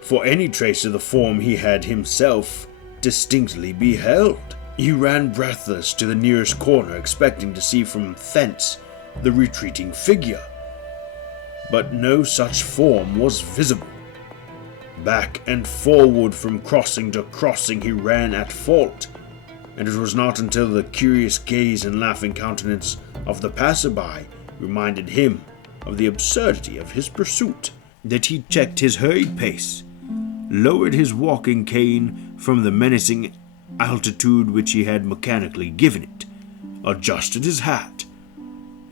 for any trace of the form he had himself distinctly beheld. He ran breathless to the nearest corner, expecting to see from thence the retreating figure, but no such form was visible. Back and forward from crossing to crossing he ran at fault, and it was not until the curious gaze and laughing countenance of the passerby reminded him of the absurdity of his pursuit that he checked his hurried pace, lowered his walking cane from the menacing altitude which he had mechanically given it, adjusted his hat,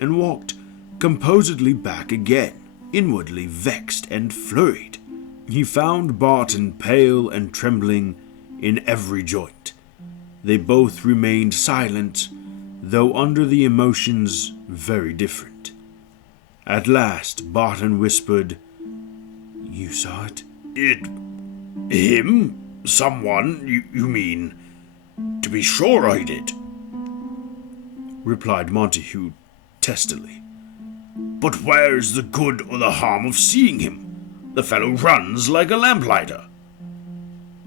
and walked composedly back again, inwardly vexed and flurried. He found Barton pale and trembling in every joint. They both remained silent, though under the emotions very different. At last Barton whispered, "You saw it?" Him? Someone, you mean? To be sure I did, replied Montague testily. But where's the good or the harm of seeing him? The fellow runs like a lamplighter.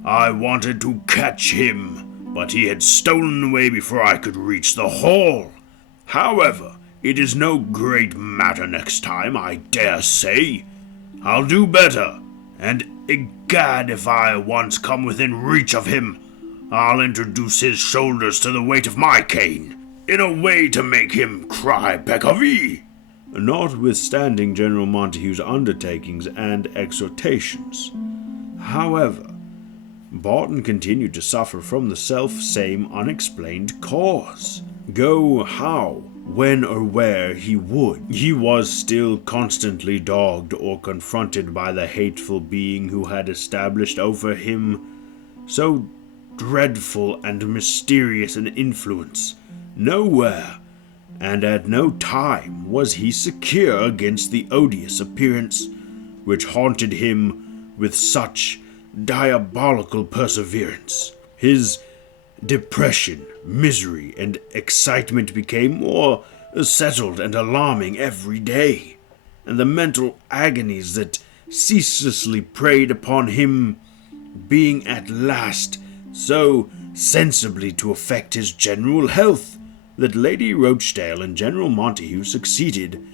I wanted to catch him, but he had stolen away before I could reach the hall. However, it is no great matter next time, I dare say. I'll do better, and egad if I once come within reach of him, I'll introduce his shoulders to the weight of my cane, in a way to make him cry peccavee." Notwithstanding General Montague's undertakings and exhortations, however, Barton continued to suffer from the self-same unexplained cause. Go how, when or where he would, he was still constantly dogged or confronted by the hateful being who had established over him so dreadful and mysterious an influence. Nowhere, and at no time, was he secure against the odious appearance which haunted him with such diabolical perseverance. His depression, misery, and excitement became more settled and alarming every day, and the mental agonies that ceaselessly preyed upon him being at last so sensibly to affect his general health that Lady Rochdale and General Montague succeeded,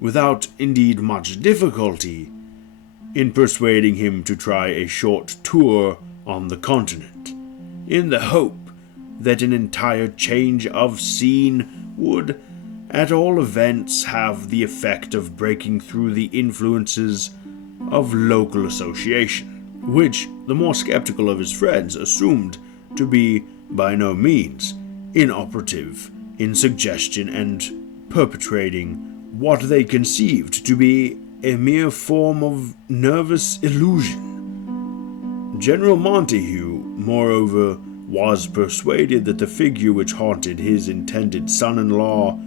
without indeed much difficulty, in persuading him to try a short tour on the continent, in the hope that an entire change of scene would, at all events, have the effect of breaking through the influences of local association, which the more skeptical of his friends assumed to be by no means inoperative in suggestion and perpetrating what they conceived to be a mere form of nervous illusion. General Montague, moreover, was persuaded that the figure which haunted his intended son-in-law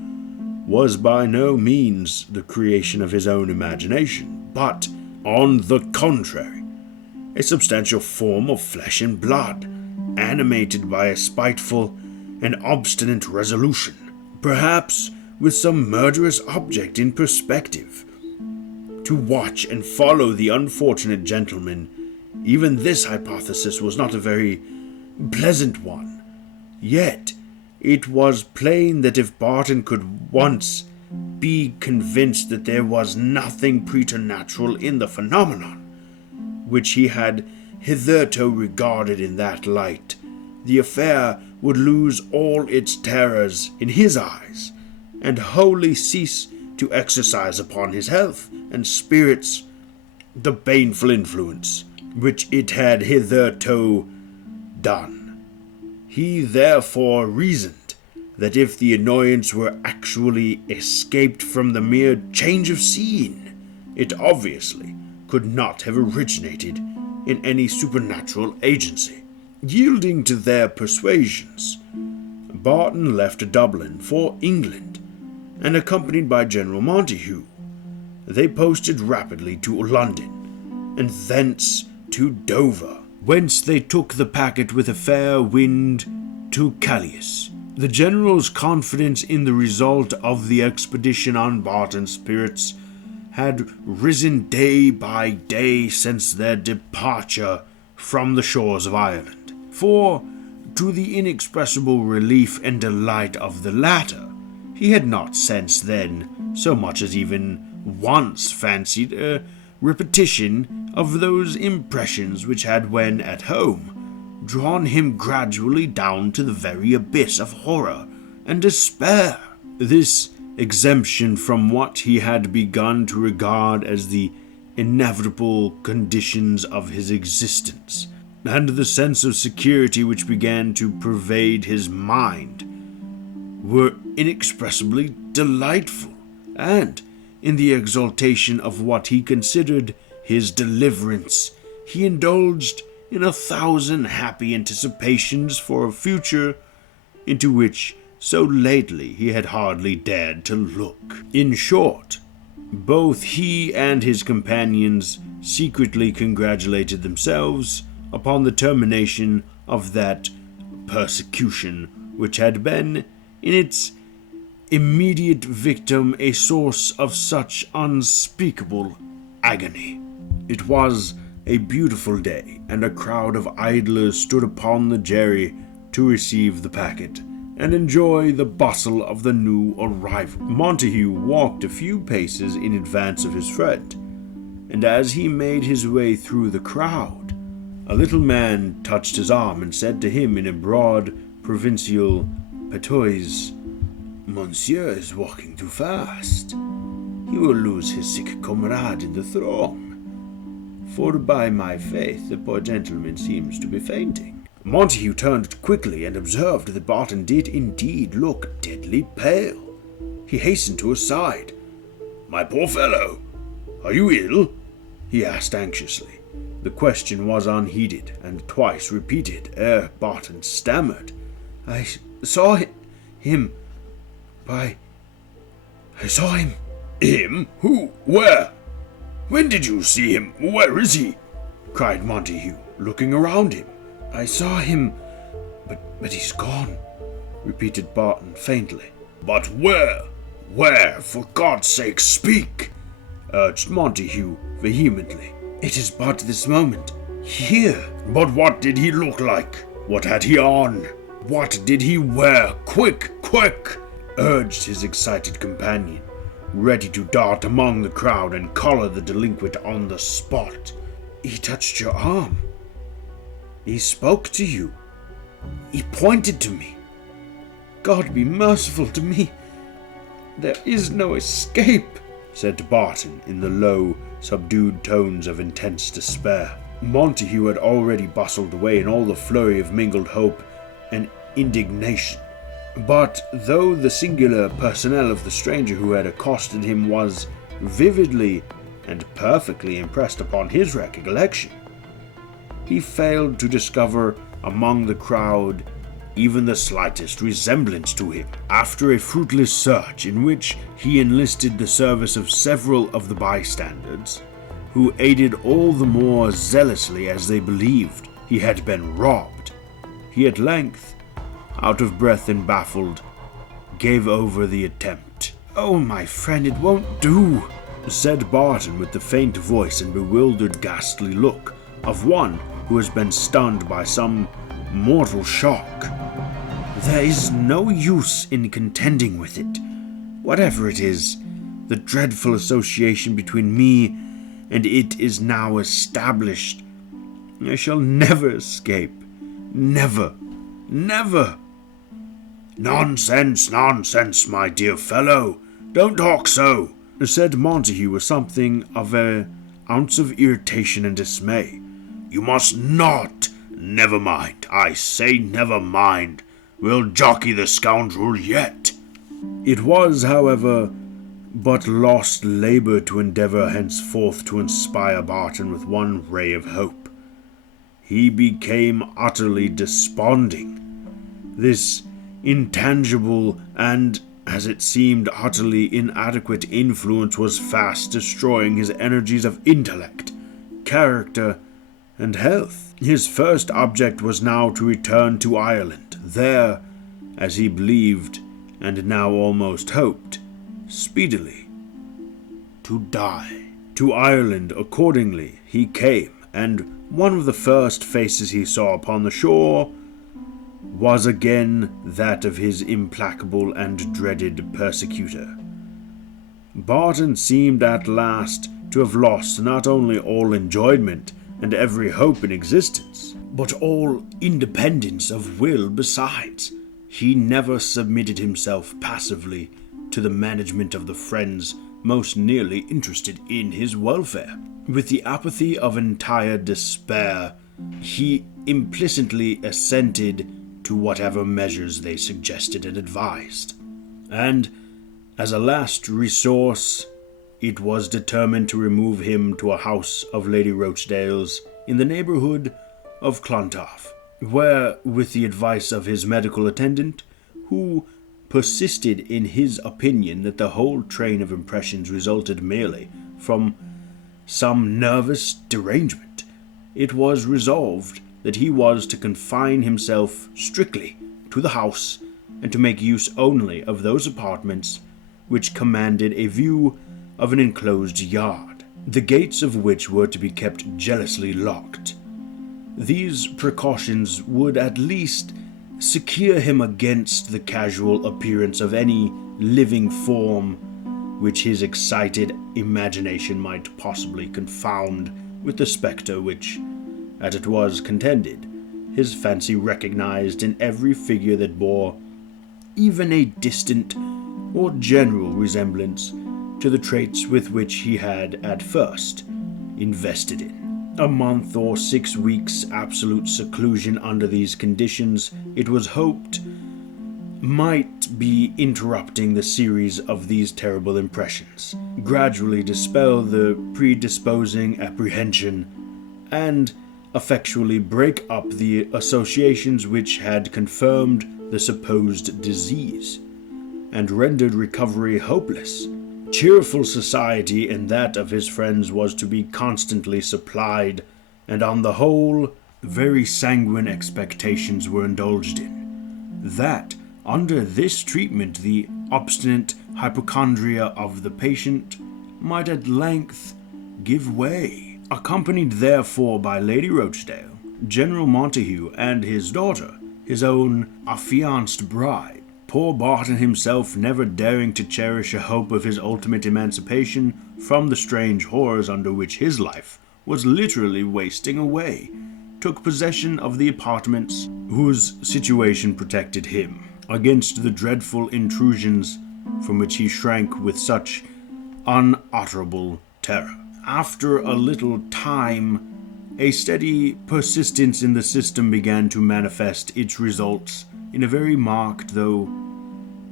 was by no means the creation of his own imagination, but, on the contrary, a substantial form of flesh and blood, animated by a spiteful and obstinate resolution, perhaps with some murderous object in perspective. To watch and follow the unfortunate gentleman, even this hypothesis was not a very pleasant one. Yet it was plain that if Barton could once be convinced that there was nothing preternatural in the phenomenon, which he had hitherto regarded in that light, the affair would lose all its terrors in his eyes, and wholly cease to exercise upon his health and spirits the baneful influence which it had hitherto done. He therefore reasoned that if the annoyance were actually escaped from the mere change of scene, it obviously could not have originated in any supernatural agency. Yielding to their persuasions, Barton left Dublin for England, and accompanied by General Montague, they posted rapidly to London, and thence to Dover, whence they took the packet with a fair wind to Calais. The general's confidence in the result of the expedition on Barton's spirits had risen day by day since their departure from the shores of Ireland. For, to the inexpressible relief and delight of the latter, he had not since then so much as even once fancied a repetition of those impressions which had, when at home, drawn him gradually down to the very abyss of horror and despair. This exemption from what he had begun to regard as the inevitable conditions of his existence, and the sense of security which began to pervade his mind, were inexpressibly delightful, and, in the exaltation of what he considered his deliverance, he indulged in 1,000 happy anticipations for a future into which so lately he had hardly dared to look. In short, both he and his companions secretly congratulated themselves upon the termination of that persecution which had been, in its immediate victim, a source of such unspeakable agony. It was a beautiful day, and a crowd of idlers stood upon the jerry to receive the packet and enjoy the bustle of the new arrival. Montague walked a few paces in advance of his friend, and as he made his way through the crowd, A little man touched his arm and said to him in a broad, provincial patois, "Monsieur is walking too fast. He will lose his sick comrade in the throng. For by my faith, the poor gentleman seems to be fainting." Montague turned quickly and observed that Barton did indeed look deadly pale. He hastened to his side. "My poor fellow, are you ill?" he asked anxiously. The question was unheeded, and twice repeated ere Barton stammered, I saw him. I saw him." "Him? Who? Where? When did you see him? Where is he?" cried Montague, looking around him. "I saw him, but he's gone," repeated Barton faintly. "But where? Where? For God's sake, speak!" urged Montague vehemently. "It is but this moment. Here." "But what did he look like? What had he on? What did he wear? Quick, quick!" urged his excited companion, ready to dart among the crowd and collar the delinquent on the spot. "He touched your arm. He spoke to you. He pointed to me. God be merciful to me. There is no escape," said Barton in the low, subdued tones of intense despair. Montague had already bustled away in all the flurry of mingled hope and indignation. But though the singular personnel of the stranger who had accosted him was vividly and perfectly impressed upon his recollection, he failed to discover among the crowd even the slightest resemblance to him. After a fruitless search in which he enlisted the service of several of the bystanders, who aided all the more zealously as they believed he had been robbed, he at length, out of breath and baffled, gave over the attempt. "Oh, my friend, it won't do," said Barton with the faint voice and bewildered, ghastly look of one who has been stunned by some mortal shock. "There is no use in contending with it. Whatever it is, the dreadful association between me and it is now established. I shall never escape. Never. Never." "Nonsense, nonsense, my dear fellow. Don't talk so," said Montague with something of an ounce of irritation and dismay. "You must not. Never mind. I say never mind. We'll jockey the scoundrel yet." It was, however, but lost labor to endeavor henceforth to inspire Barton with one ray of hope. He became utterly desponding. This intangible and, as it seemed, utterly inadequate influence was fast destroying his energies of intellect, character, and health. His first object was now to return to Ireland, there, as he believed, and now almost hoped, speedily to die. To Ireland, accordingly, he came, and one of the first faces he saw upon the shore was again that of his implacable and dreaded persecutor. Barton seemed at last to have lost not only all enjoyment and every hope in existence, but all independence of will besides. He never submitted himself passively to the management of the friends most nearly interested in his welfare. With the apathy of entire despair, he implicitly assented to whatever measures they suggested and advised, and, as a last resource, it was determined to remove him to a house of Lady Rochdale's in the neighbourhood of Clontarf, where, with the advice of his medical attendant, who persisted in his opinion that the whole train of impressions resulted merely from some nervous derangement, it was resolved that he was to confine himself strictly to the house and to make use only of those apartments which commanded a view of an enclosed yard, the gates of which were to be kept jealously locked. These precautions would at least secure him against the casual appearance of any living form which his excited imagination might possibly confound with the spectre which, as it was contended, his fancy recognized in every figure that bore even a distant or general resemblance to the traits with which he had at first invested in. A month or 6 weeks' absolute seclusion under these conditions, it was hoped, might be interrupting the series of these terrible impressions, gradually dispel the predisposing apprehension, and effectually break up the associations which had confirmed the supposed disease, and rendered recovery hopeless. Cheerful society in that of his friends was to be constantly supplied, and on the whole, very sanguine expectations were indulged in, that, under this treatment, the obstinate hypochondria of the patient might at length give way. Accompanied therefore by Lady Rochdale, General Montague, and his daughter, his own affianced bride, poor Barton himself, never daring to cherish a hope of his ultimate emancipation from the strange horrors under which his life was literally wasting away, took possession of the apartments whose situation protected him against the dreadful intrusions from which he shrank with such unutterable terror. After a little time, a steady persistence in the system began to manifest its results in a very marked, though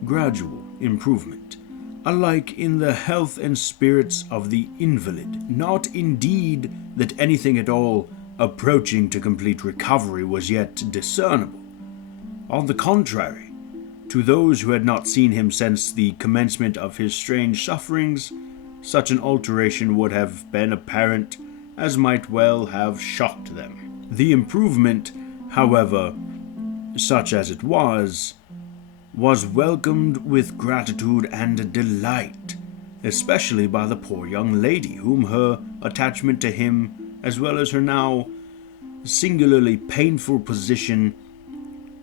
gradual, improvement, alike in the health and spirits of the invalid. Not indeed that anything at all approaching to complete recovery was yet discernible. On the contrary, to those who had not seen him since the commencement of his strange sufferings, such an alteration would have been apparent as might well have shocked them. The improvement, however, such as it was welcomed with gratitude and delight, especially by the poor young lady, whom her attachment to him, as well as her now singularly painful position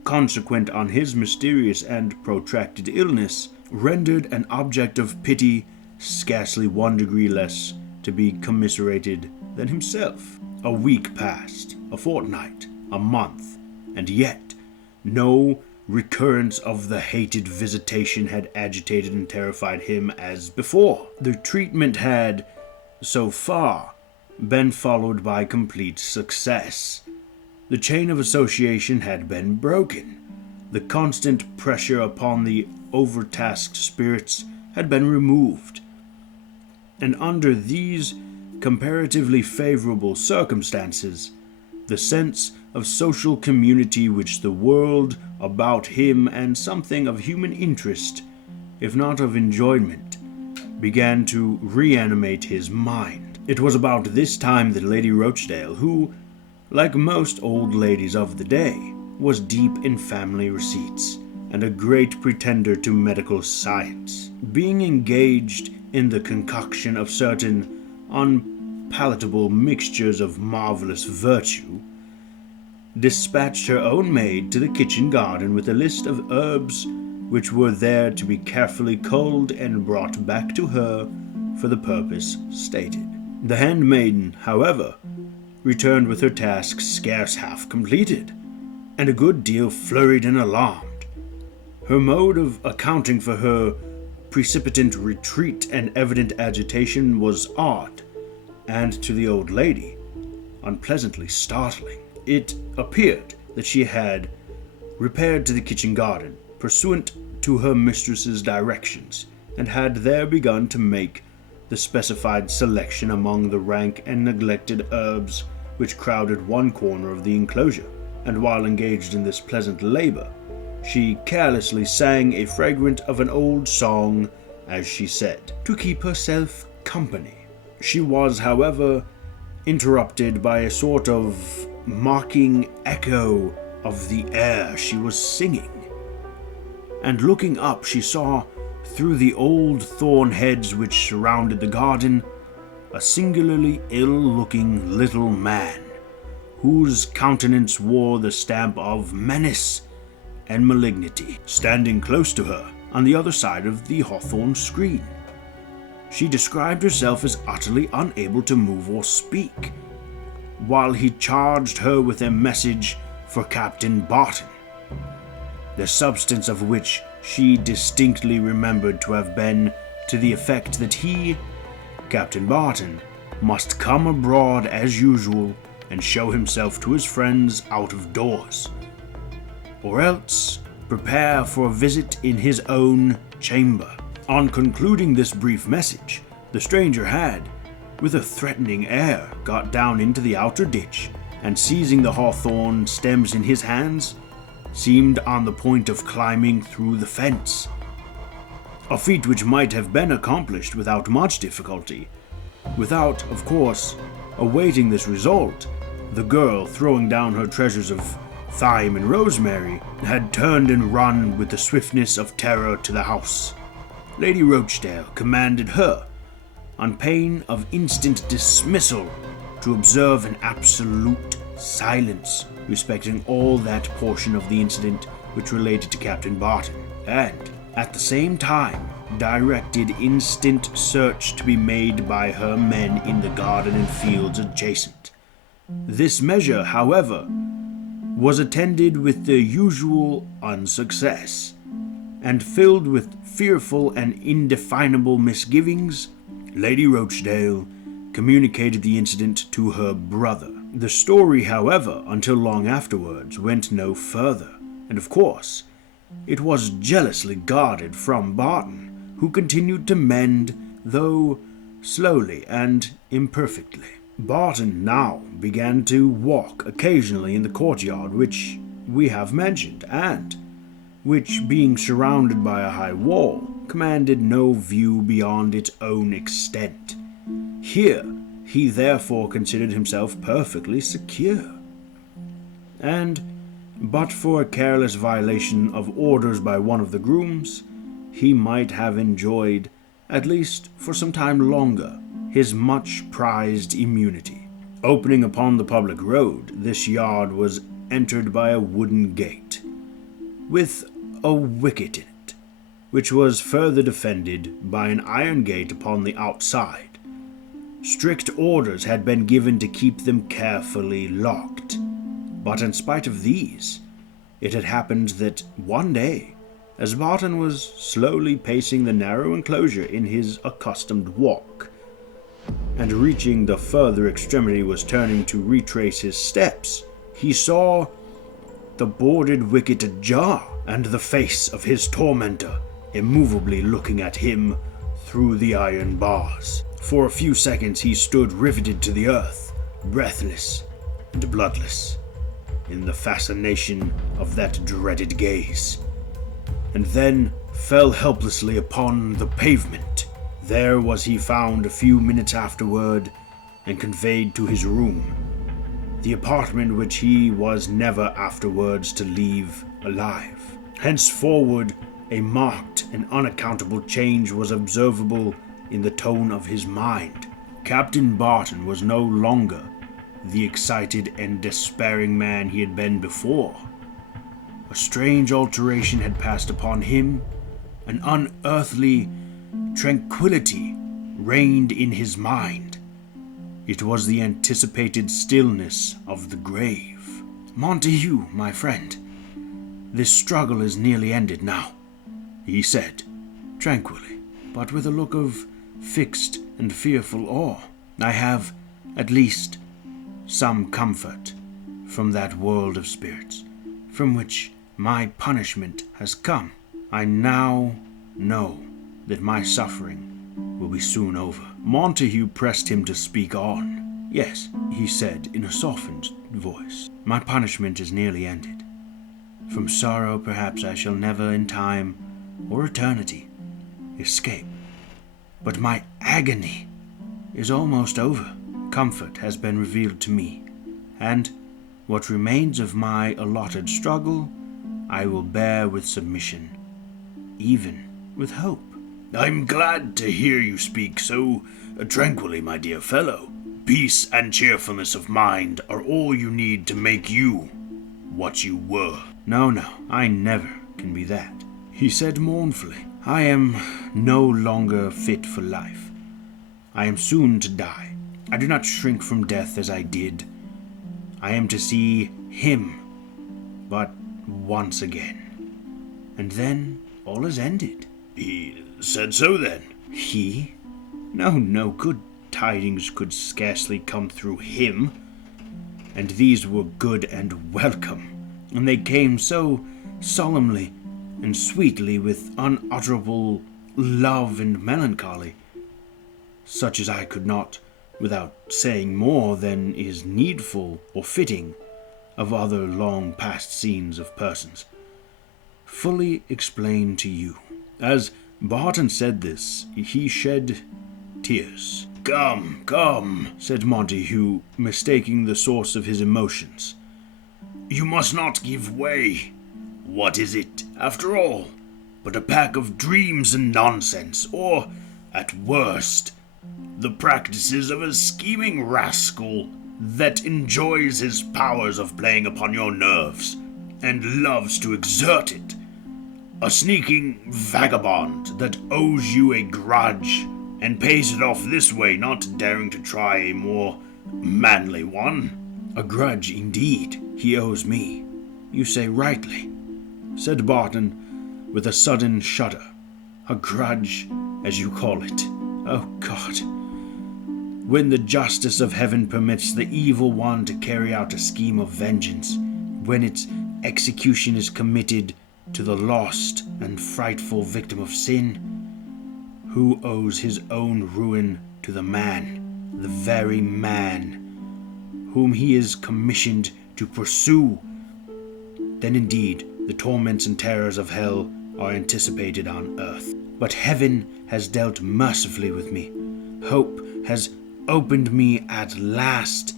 consequent on his mysterious and protracted illness, rendered an object of pity scarcely 1 degree less to be commiserated than himself. A week passed, a fortnight, a month, and yet no recurrence of the hated visitation had agitated and terrified him as before. The treatment had, so far, been followed by complete success. The chain of association had been broken. The constant pressure upon the overtasked spirits had been removed. And under these comparatively favorable circumstances, the sense of social community which the world about him and something of human interest, if not of enjoyment, began to reanimate his mind. It was about this time that Lady Rochdale, who, like most old ladies of the day, was deep in family receipts and a great pretender to medical science, being engaged in the concoction of certain unpalatable mixtures of marvelous virtue, dispatched her own maid to the kitchen garden with a list of herbs which were there to be carefully culled and brought back to her for the purpose stated. The handmaiden, however, returned with her task scarce half completed, and a good deal flurried and alarmed. Her mode of accounting for her precipitant retreat and evident agitation was odd, and to the old lady, unpleasantly startling. It appeared that she had repaired to the kitchen garden, pursuant to her mistress's directions, and had there begun to make the specified selection among the rank and neglected herbs which crowded one corner of the enclosure, and while engaged in this pleasant labor, she carelessly sang a fragment of an old song, as she said, to keep herself company. She was, however, interrupted by a sort of mocking echo of the air she was singing, and looking up she saw, through the old thorn hedges which surrounded the garden, a singularly ill-looking little man, whose countenance wore the stamp of menace and malignity, standing close to her on the other side of the hawthorn screen. She described herself as utterly unable to move or speak, while he charged her with a message for Captain Barton, the substance of which she distinctly remembered to have been to the effect that he, Captain Barton, must come abroad as usual and show himself to his friends out of doors, or else prepare for a visit in his own chamber. On concluding this brief message, the stranger had, with a threatening air, got down into the outer ditch, and seizing the hawthorn stems in his hands, seemed on the point of climbing through the fence. A feat which might have been accomplished without much difficulty. Without, of course, awaiting this result, the girl, throwing down her treasures of thyme and rosemary, had turned and run with the swiftness of terror to the house. Lady Rochdale commanded her, on pain of instant dismissal, to observe an absolute silence respecting all that portion of the incident which related to Captain Barton, and, at the same time, directed instant search to be made by her men in the garden and fields adjacent. This measure, however, was attended with the usual unsuccess, and filled with fearful and indefinable misgivings, Lady Rochdale communicated the incident to her brother. The story, however, until long afterwards, went no further, and of course, it was jealously guarded from Barton, who continued to mend, though slowly and imperfectly. Barton now began to walk occasionally in the courtyard which we have mentioned, and which, being surrounded by a high wall, commanded no view beyond its own extent. Here he therefore considered himself perfectly secure, and, but for a careless violation of orders by one of the grooms, he might have enjoyed, at least for some time longer, his much-prized immunity. Opening upon the public road, this yard was entered by a wooden gate, with a wicket in it, which was further defended by an iron gate upon the outside. Strict orders had been given to keep them carefully locked, but in spite of these, it had happened that one day, as Barton was slowly pacing the narrow enclosure in his accustomed walk, and reaching the further extremity was turning to retrace his steps, he saw the boarded wicket ajar, and the face of his tormentor immovably looking at him through the iron bars. For a few seconds he stood riveted to the earth, breathless and bloodless, in the fascination of that dreaded gaze, and then fell helplessly upon the pavement. There was he found a few minutes afterward, and conveyed to his room, the apartment which he was never afterwards to leave alive. Henceforward a marked and unaccountable change was observable in the tone of his mind. Captain Barton was no longer the excited and despairing man he had been before. A strange alteration had passed upon him. An unearthly tranquility reigned in his mind. It was the anticipated stillness of the grave. "Montague, my friend, this struggle is nearly ended now," he said, tranquilly, but with a look of fixed and fearful awe. "I have, at least, some comfort from that world of spirits, from which my punishment has come. I now know that my suffering will be soon over." Montague pressed him to speak on. "Yes," he said in a softened voice, "my punishment is nearly ended. From sorrow perhaps I shall never in time or eternity escape. But my agony is almost over. Comfort has been revealed to me, and what remains of my allotted struggle I will bear with submission, even with hope." "I'm glad to hear you speak so tranquilly, my dear fellow. Peace and cheerfulness of mind are all you need to make you what you were." No, I never can be that," he said mournfully. "I am no longer fit for life. I am soon to die. I do not shrink from death as I did, I am to see him, but once again. And then all is ended. He said so then? He? No, good tidings could scarcely come through him. And these were good and welcome, and they came so solemnly and sweetly with unutterable love and melancholy, such as I could not, without saying more than is needful or fitting of other long past scenes of persons, fully explain to you. As Barton said this, he shed tears. Come, said Montague, mistaking the source of his emotions. You must not give way. What is it, after all, but a pack of dreams and nonsense, or, at worst, the practices of a scheming rascal that enjoys his powers of playing upon your nerves, and loves to exert it? A sneaking vagabond that owes you a grudge, and pays it off this way, not daring to try a more manly one? A grudge, indeed, he owes me. You say rightly, said Barton, with a sudden shudder. A grudge, as you call it. Oh, God. When the justice of heaven permits the evil one to carry out a scheme of vengeance, when its execution is committed to the lost and frightful victim of sin, who owes his own ruin to the man, the very man, whom he is commissioned to pursue, then indeed the torments and terrors of hell are anticipated on earth. But heaven has dealt mercifully with me. Hope has opened me at last,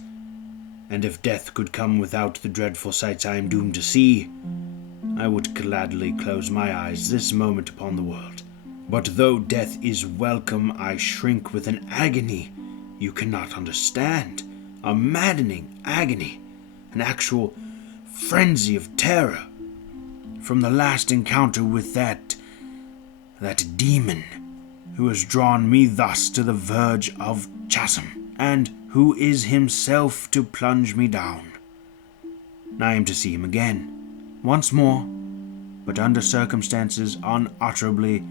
and if death could come without the dreadful sights I am doomed to see, I would gladly close my eyes this moment upon the world. But though death is welcome, I shrink with an agony you cannot understand, a maddening agony, an actual frenzy of terror, from the last encounter with that demon who has drawn me thus to the verge of chasm, and who is himself to plunge me down. I am to see him again, once more, but under circumstances unutterably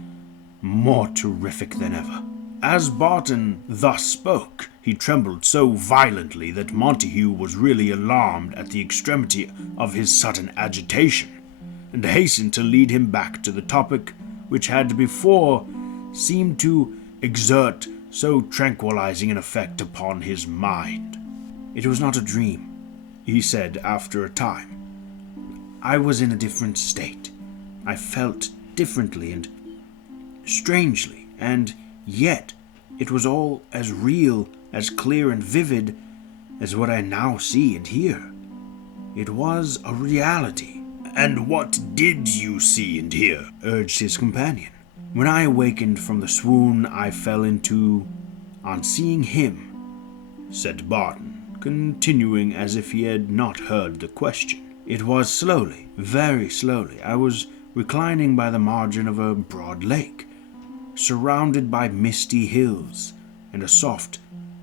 more terrific than ever. As Barton thus spoke, he trembled so violently that Montague was really alarmed at the extremity of his sudden agitation, and hastened to lead him back to the topic which had before seemed to exert so tranquilizing an effect upon his mind. It was not a dream, he said after a time. I was in a different state. I felt differently and strangely, and yet it was all as real, as clear and vivid as what I now see and hear. It was a reality. And what did you see and hear? Urged his companion. When I awakened from the swoon I fell into, on seeing him, said Barton, continuing as if he had not heard the question. It was slowly, very slowly. I was reclining by the margin of a broad lake, surrounded by misty hills, and a soft,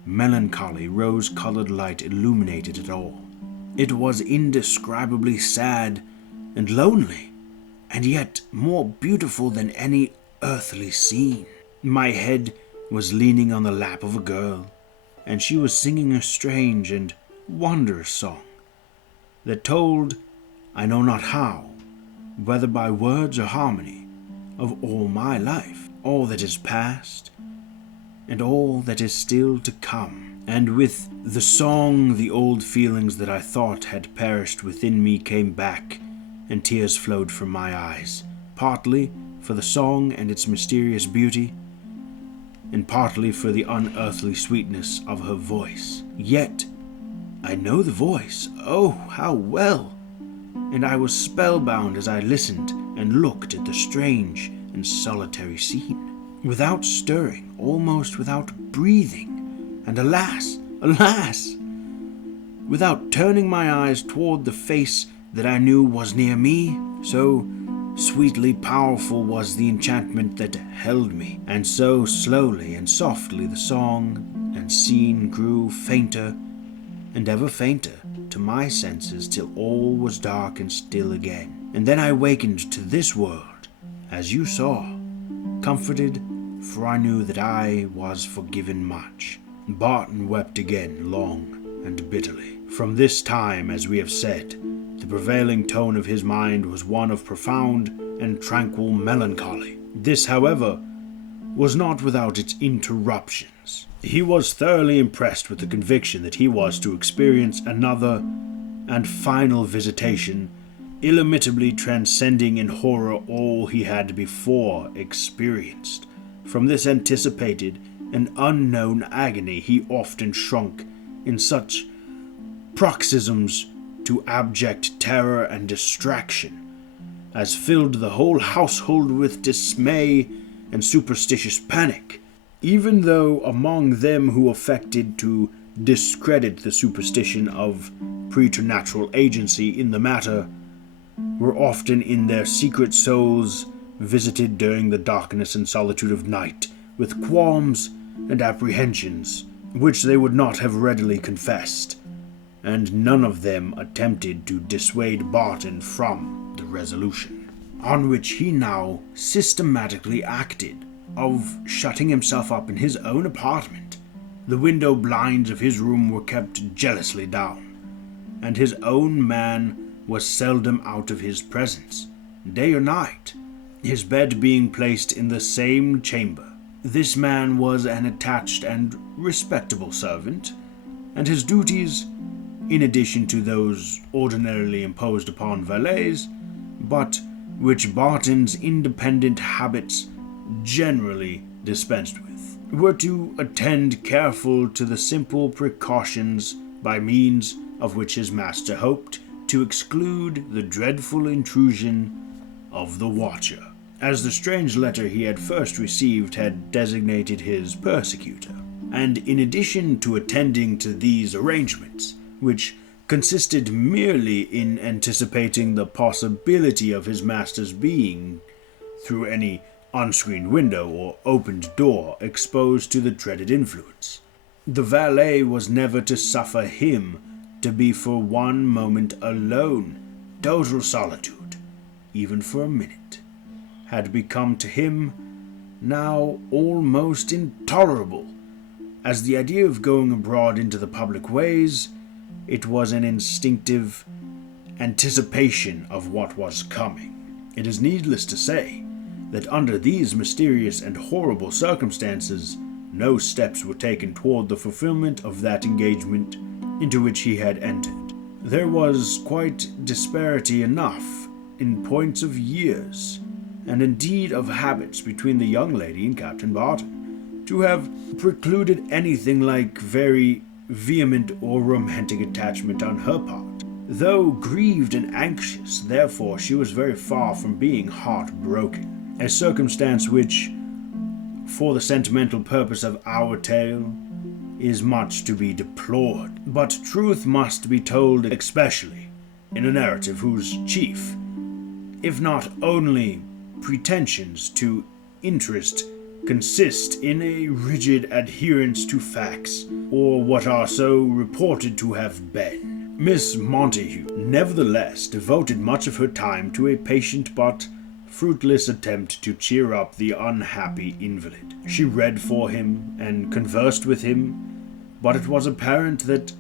melancholy, rose-colored light illuminated it all. It was indescribably sad and lonely, and yet more beautiful than any earthly scene. My head was leaning on the lap of a girl, and she was singing a strange and wondrous song that told, I know not how, whether by words or harmony, of all my life, all that is past, and all that is still to come. And with the song the old feelings that I thought had perished within me came back, and tears flowed from my eyes, partly for the song and its mysterious beauty, and partly for the unearthly sweetness of her voice. Yet I know the voice, oh, how well! And I was spellbound as I listened and looked at the strange and solitary scene, without stirring, almost without breathing, and alas, without turning my eyes toward the face that I knew was near me, so sweetly powerful was the enchantment that held me, and so slowly and softly the song and scene grew fainter and ever fainter to my senses till all was dark and still again. And then I wakened to this world, as you saw, comforted, for I knew that I was forgiven much. Barton wept again long and bitterly. From this time, as we have said, the prevailing tone of his mind was one of profound and tranquil melancholy. This, however, was not without its interruptions. He was thoroughly impressed with the conviction that he was to experience another and final visitation, illimitably transcending in horror all he had before experienced. From this anticipated and unknown agony he often shrunk in such paroxysms to abject terror and distraction as filled the whole household with dismay and superstitious panic, even though among them who affected to discredit the superstition of preternatural agency in the matter were often in their secret souls visited during the darkness and solitude of night with qualms and apprehensions which they would not have readily confessed, and none of them attempted to dissuade Barton from the resolution on which he now systematically acted, of shutting himself up in his own apartment. The window blinds of his room were kept jealously down, and his own man was seldom out of his presence, day or night, his bed being placed in the same chamber. This man was an attached and respectable servant, and his duties, in addition to those ordinarily imposed upon valets, but which Barton's independent habits generally dispensed with, were to attend careful to the simple precautions by means of which his master hoped to exclude the dreadful intrusion of the watcher, as the strange letter he had first received had designated his persecutor. And in addition to attending to these arrangements, which consisted merely in anticipating the possibility of his master's being, through any unscreened window or opened door, exposed to the dreaded influence, the valet was never to suffer him to be for one moment alone. Total solitude, even for a minute, had become to him now almost intolerable. As the idea of going abroad into the public ways, it was an instinctive anticipation of what was coming. It is needless to say that under these mysterious and horrible circumstances, no steps were taken toward the fulfillment of that engagement into which he had entered. There was quite disparity enough in points of years, and indeed of habits, between the young lady and Captain Barton, to have precluded anything like very vehement or romantic attachment on her part. Though grieved and anxious, therefore, she was very far from being heartbroken, a circumstance which, for the sentimental purpose of our tale, is much to be deplored. But truth must be told, especially in a narrative whose chief, if not only pretensions to interest, consist in a rigid adherence to facts, or what are so reported to have been. Miss Montague nevertheless devoted much of her time to a patient but fruitless attempt to cheer up the unhappy invalid. She read for him and conversed with him, but it was apparent that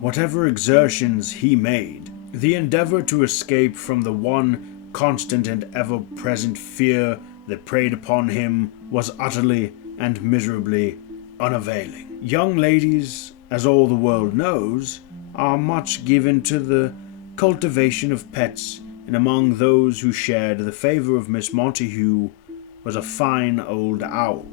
whatever exertions he made, the endeavor to escape from the one constant and ever-present fear that preyed upon him was utterly and miserably unavailing. Young ladies, as all the world knows, are much given to the cultivation of pets, and among those who shared the favour of Miss Montague was a fine old owl,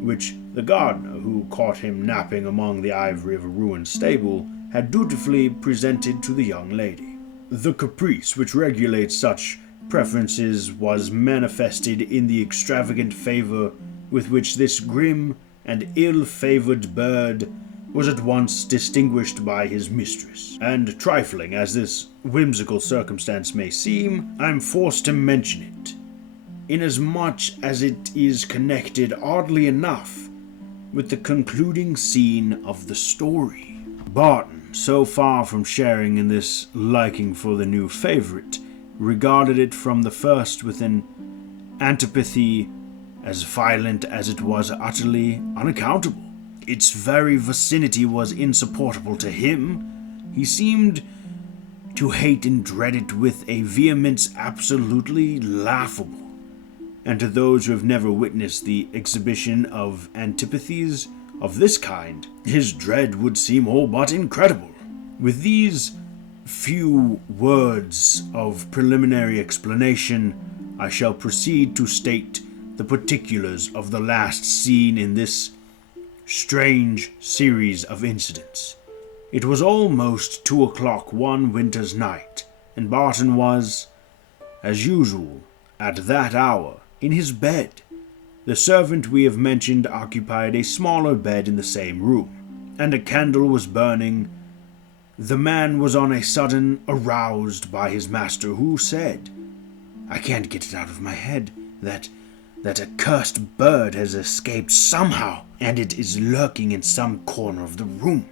which the gardener, who caught him napping among the ivory of a ruined stable, had dutifully presented to the young lady. The caprice which regulates such preferences was manifested in the extravagant favour with which this grim and ill-favoured bird was at once distinguished by his mistress. And trifling as this whimsical circumstance may seem, I am forced to mention it, inasmuch as it is connected, oddly enough, with the concluding scene of the story. Barton, so far from sharing in this liking for the new favorite, regarded it from the first with an antipathy as violent as it was utterly unaccountable. Its very vicinity was insupportable to him. He seemed to hate and dread it with a vehemence absolutely laughable. And to those who have never witnessed the exhibition of antipathies of this kind, his dread would seem all but incredible. With these few words of preliminary explanation, I shall proceed to state the particulars of the last scene in this strange series of incidents. It was almost 2 o'clock one winter's night, and Barton was, as usual, at that hour, in his bed. The servant we have mentioned occupied a smaller bed in the same room, and a candle was burning. The man was on a sudden aroused by his master, who said, "I can't get it out of my head that accursed bird has escaped somehow, and it is lurking in some corner of the room.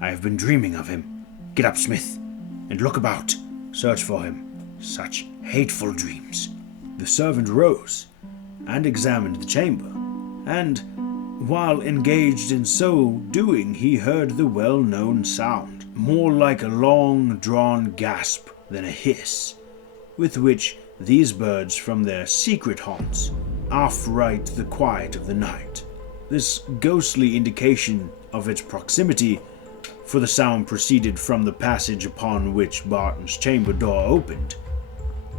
I have been dreaming of him. Get up, Smith, and look about. Search for him. Such hateful dreams." The servant rose and examined the chamber, and while engaged in so doing, he heard the well-known sound, more like a long-drawn gasp than a hiss, with which these birds from their secret haunts outwrite the quiet of the night. This ghostly indication of its proximity, for the sound proceeded from the passage upon which Barton's chamber door opened,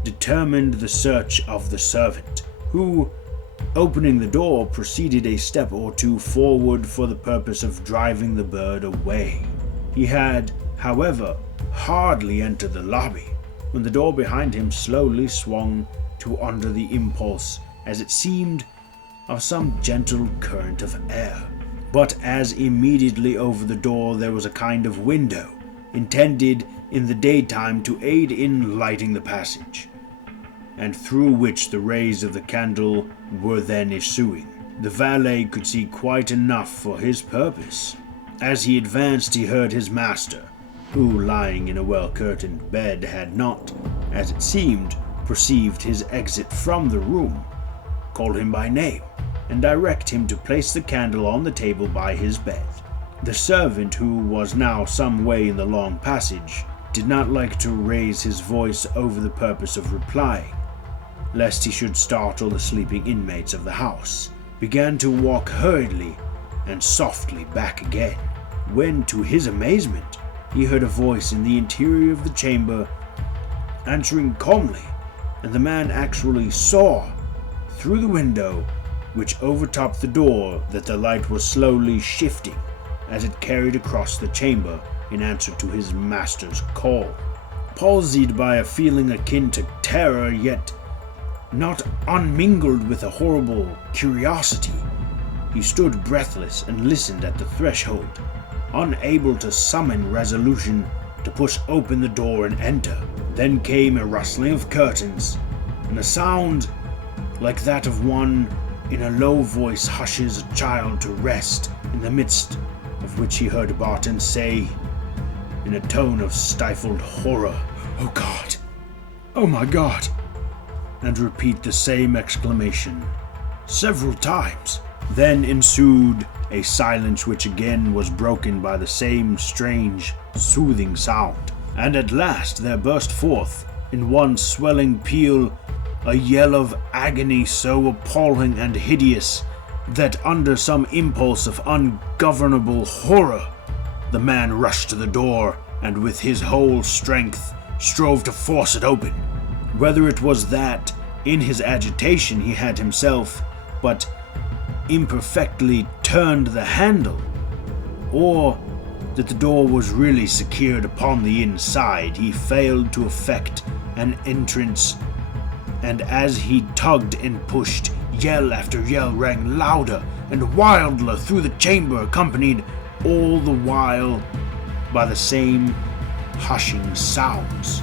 determined the search of the servant, who, opening the door, proceeded a step or two forward for the purpose of driving the bird away. He had, however, hardly entered the lobby when the door behind him slowly swung to under the impulse, as it seemed, of some gentle current of air. But as immediately over the door there was a kind of window, intended in the daytime to aid in lighting the passage, and through which the rays of the candle were then issuing. The valet could see quite enough for his purpose. As he advanced, he heard his master, who, lying in a well-curtained bed, had not, as it seemed, perceived his exit from the room, call him by name, and direct him to place the candle on the table by his bed. The servant, who was now some way in the long passage, did not like to raise his voice over the purpose of replying, lest he should startle the sleeping inmates of the house, began to walk hurriedly and softly back again, when, to his amazement, he heard a voice in the interior of the chamber answering calmly, and the man actually saw, through the window which overtopped the door, that the light was slowly shifting as it carried across the chamber in answer to his master's call. Palsied by a feeling akin to terror, yet not unmingled with a horrible curiosity, he stood breathless and listened at the threshold, unable to summon resolution to push open the door and enter. Then came a rustling of curtains, and a sound like that of one in a low voice hushes a child to rest, in the midst of which he heard Barton say, in a tone of stifled horror, "Oh God! Oh my God!" and repeat the same exclamation several times. Then ensued a silence which again was broken by the same strange, soothing sound, and at last there burst forth, in one swelling peal, a yell of agony so appalling and hideous that under some impulse of ungovernable horror, the man rushed to the door and with his whole strength strove to force it open. Whether it was that, in his agitation, he had himself but imperfectly turned the handle, or that the door was really secured upon the inside, he failed to effect an entrance, and as he tugged and pushed, yell after yell rang louder and wilder through the chamber, accompanied all the while by the same hushing sounds.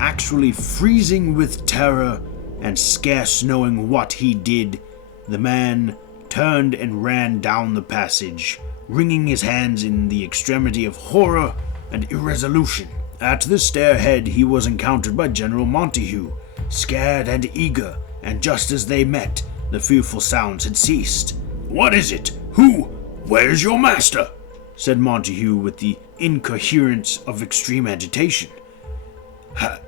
Actually freezing with terror and scarce knowing what he did, the man turned and ran down the passage, wringing his hands in the extremity of horror and irresolution. At the stairhead he was encountered by General Montague, scared and eager, and just as they met, the fearful sounds had ceased. "What is it? Who? Where's your master?" said Montague with the incoherence of extreme agitation.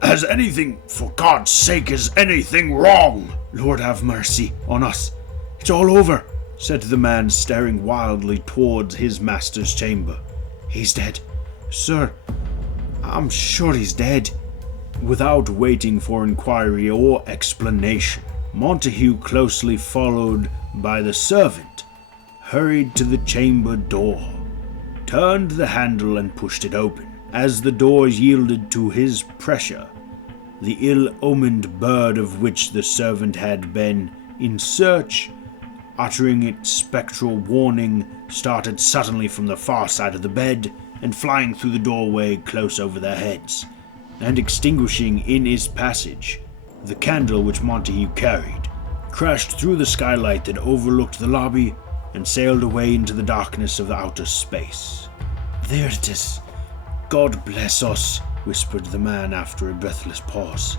Has anything, for God's sake, is anything wrong?" "Lord have mercy on us. It's all over," said the man, staring wildly towards his master's chamber. "He's dead. Sir, I'm sure he's dead." Without waiting for inquiry or explanation, Montague, closely followed by the servant, hurried to the chamber door, turned the handle and pushed it open. As the door yielded to his pressure, the ill-omened bird of which the servant had been in search, uttering its spectral warning, started suddenly from the far side of the bed and flying through the doorway close over their heads, and extinguishing in its passage the candle which Montague carried, crashed through the skylight that overlooked the lobby and sailed away into the darkness of the outer space. "There it is. God bless us," whispered the man after a breathless pause.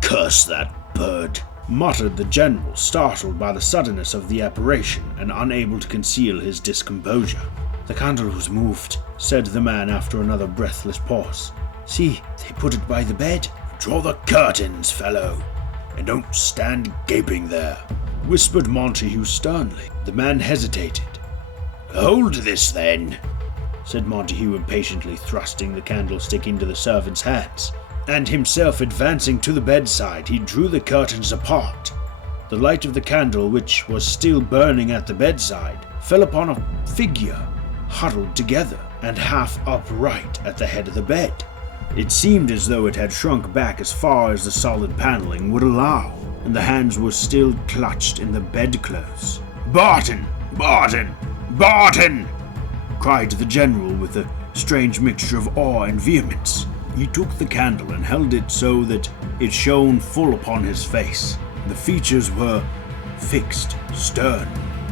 "Curse that bird," muttered the general, startled by the suddenness of the apparition and unable to conceal his discomposure. "The candle was moved," said the man after another breathless pause. "See, they put it by the bed." "Draw the curtains, fellow, and don't stand gaping there," whispered Montague sternly. The man hesitated. "Hold this, then," said Montague impatiently, thrusting the candlestick into the servant's hands, and himself advancing to the bedside, he drew the curtains apart. The light of the candle, which was still burning at the bedside, fell upon a figure huddled together and half upright at the head of the bed. It seemed as though it had shrunk back as far as the solid paneling would allow, and the hands were still clutched in the bedclothes. "Barton! Barton! Barton!" cried the general with a strange mixture of awe and vehemence. He took the candle and held it so that it shone full upon his face. The features were fixed, stern,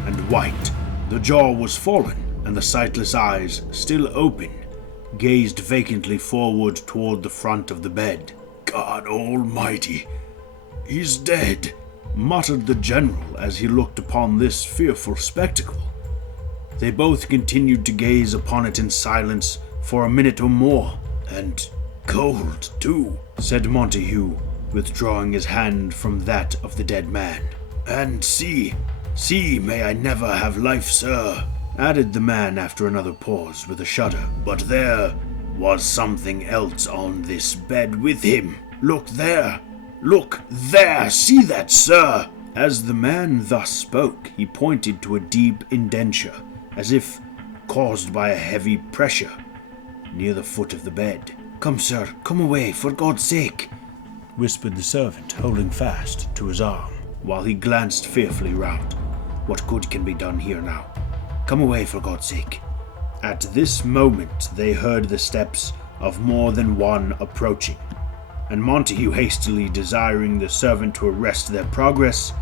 and white. The jaw was fallen, and the sightless eyes, still open, gazed vacantly forward toward the front of the bed. "God Almighty, he's dead," muttered the general as he looked upon this fearful spectacle. They both continued to gaze upon it in silence for a minute or more. "And cold, too," said Montague, withdrawing his hand from that of the dead man. "And see, may I never have life, sir," added the man after another pause with a shudder. "But there was something else on this bed with him. Look there! Look there! See that, sir!" As the man thus spoke, he pointed to a deep indenture, as if caused by a heavy pressure, near the foot of the bed. "Come, sir, come away, for God's sake," whispered the servant, holding fast to his arm, while he glanced fearfully round. "What good can be done here now? Come away, for God's sake." At this moment they heard the steps of more than one approaching, and Montague, hastily desiring the servant to arrest their progress,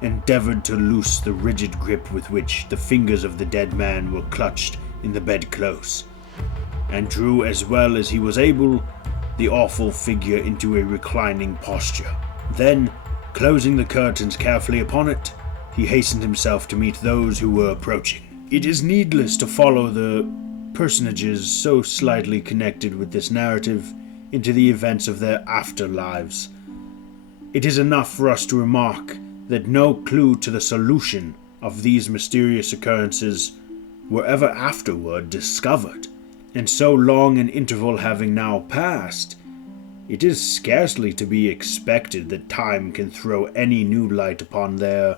endeavored to loose the rigid grip with which the fingers of the dead man were clutched in the bedclothes, and drew as well as he was able the awful figure into a reclining posture. Then, closing the curtains carefully upon it, he hastened himself to meet those who were approaching. It is needless to follow the personages so slightly connected with this narrative into the events of their afterlives. It is enough for us to remark that no clue to the solution of these mysterious occurrences were ever afterward discovered, and so long an interval having now passed, it is scarcely to be expected that time can throw any new light upon their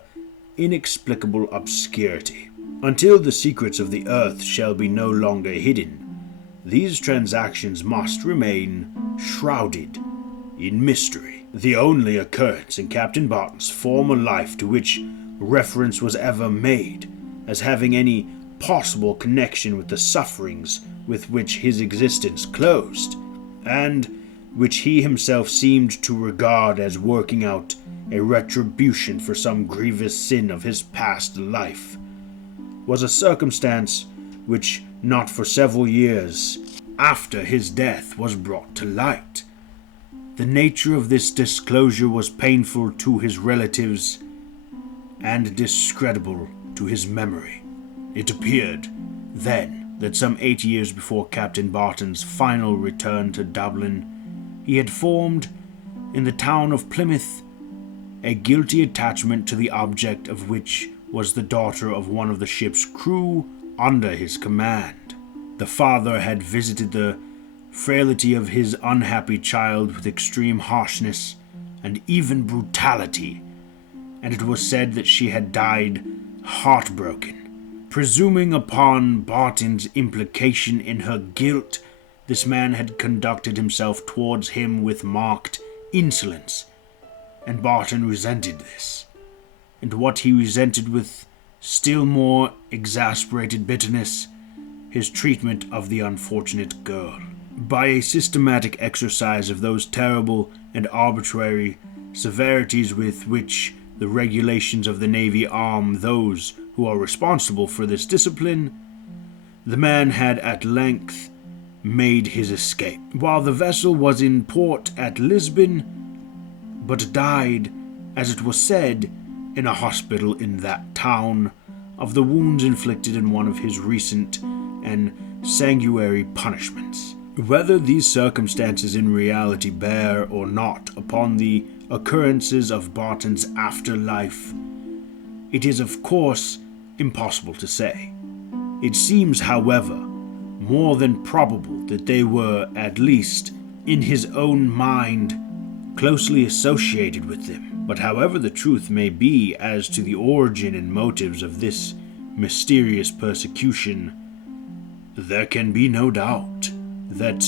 inexplicable obscurity. Until the secrets of the earth shall be no longer hidden, these transactions must remain shrouded in mystery. The only occurrence in Captain Barton's former life to which reference was ever made as having any possible connection with the sufferings with which his existence closed, and which he himself seemed to regard as working out a retribution for some grievous sin of his past life, was a circumstance which not for several years after his death was brought to light. The nature of this disclosure was painful to his relatives and discreditable to his memory. It appeared then that some 8 years before Captain Barton's final return to Dublin, he had formed, in the town of Plymouth, a guilty attachment to the object of which was the daughter of one of the ship's crew under his command. The father had visited the frailty of his unhappy child with extreme harshness and even brutality, and it was said that she had died heartbroken. Presuming upon Barton's implication in her guilt, this man had conducted himself towards him with marked insolence, and Barton resented this, and what he resented with still more exasperated bitterness, his treatment of the unfortunate girl. By a systematic exercise of those terrible and arbitrary severities with which the regulations of the Navy arm those who are responsible for this discipline, the man had at length made his escape, while the vessel was in port at Lisbon, but died, as it was said, in a hospital in that town, of the wounds inflicted in one of his recent and sanguinary punishments. Whether these circumstances in reality bear or not upon the occurrences of Barton's afterlife, it is of course impossible to say. It seems, however, more than probable that they were, at least in his own mind, closely associated with them. But however the truth may be as to the origin and motives of this mysterious persecution, there can be no doubt that,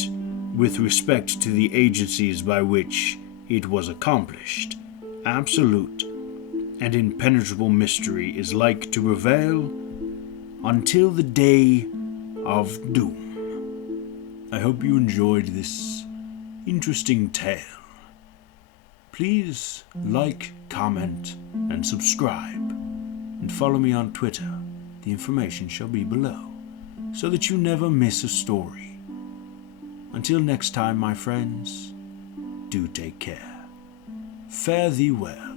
with respect to the agencies by which it was accomplished, absolute and impenetrable mystery is like to prevail until the day of doom. I hope you enjoyed this interesting tale. Please like, comment, and subscribe, and follow me on Twitter. The information shall be below, so that you never miss a story. Until next time, my friends, do take care. Fare thee well.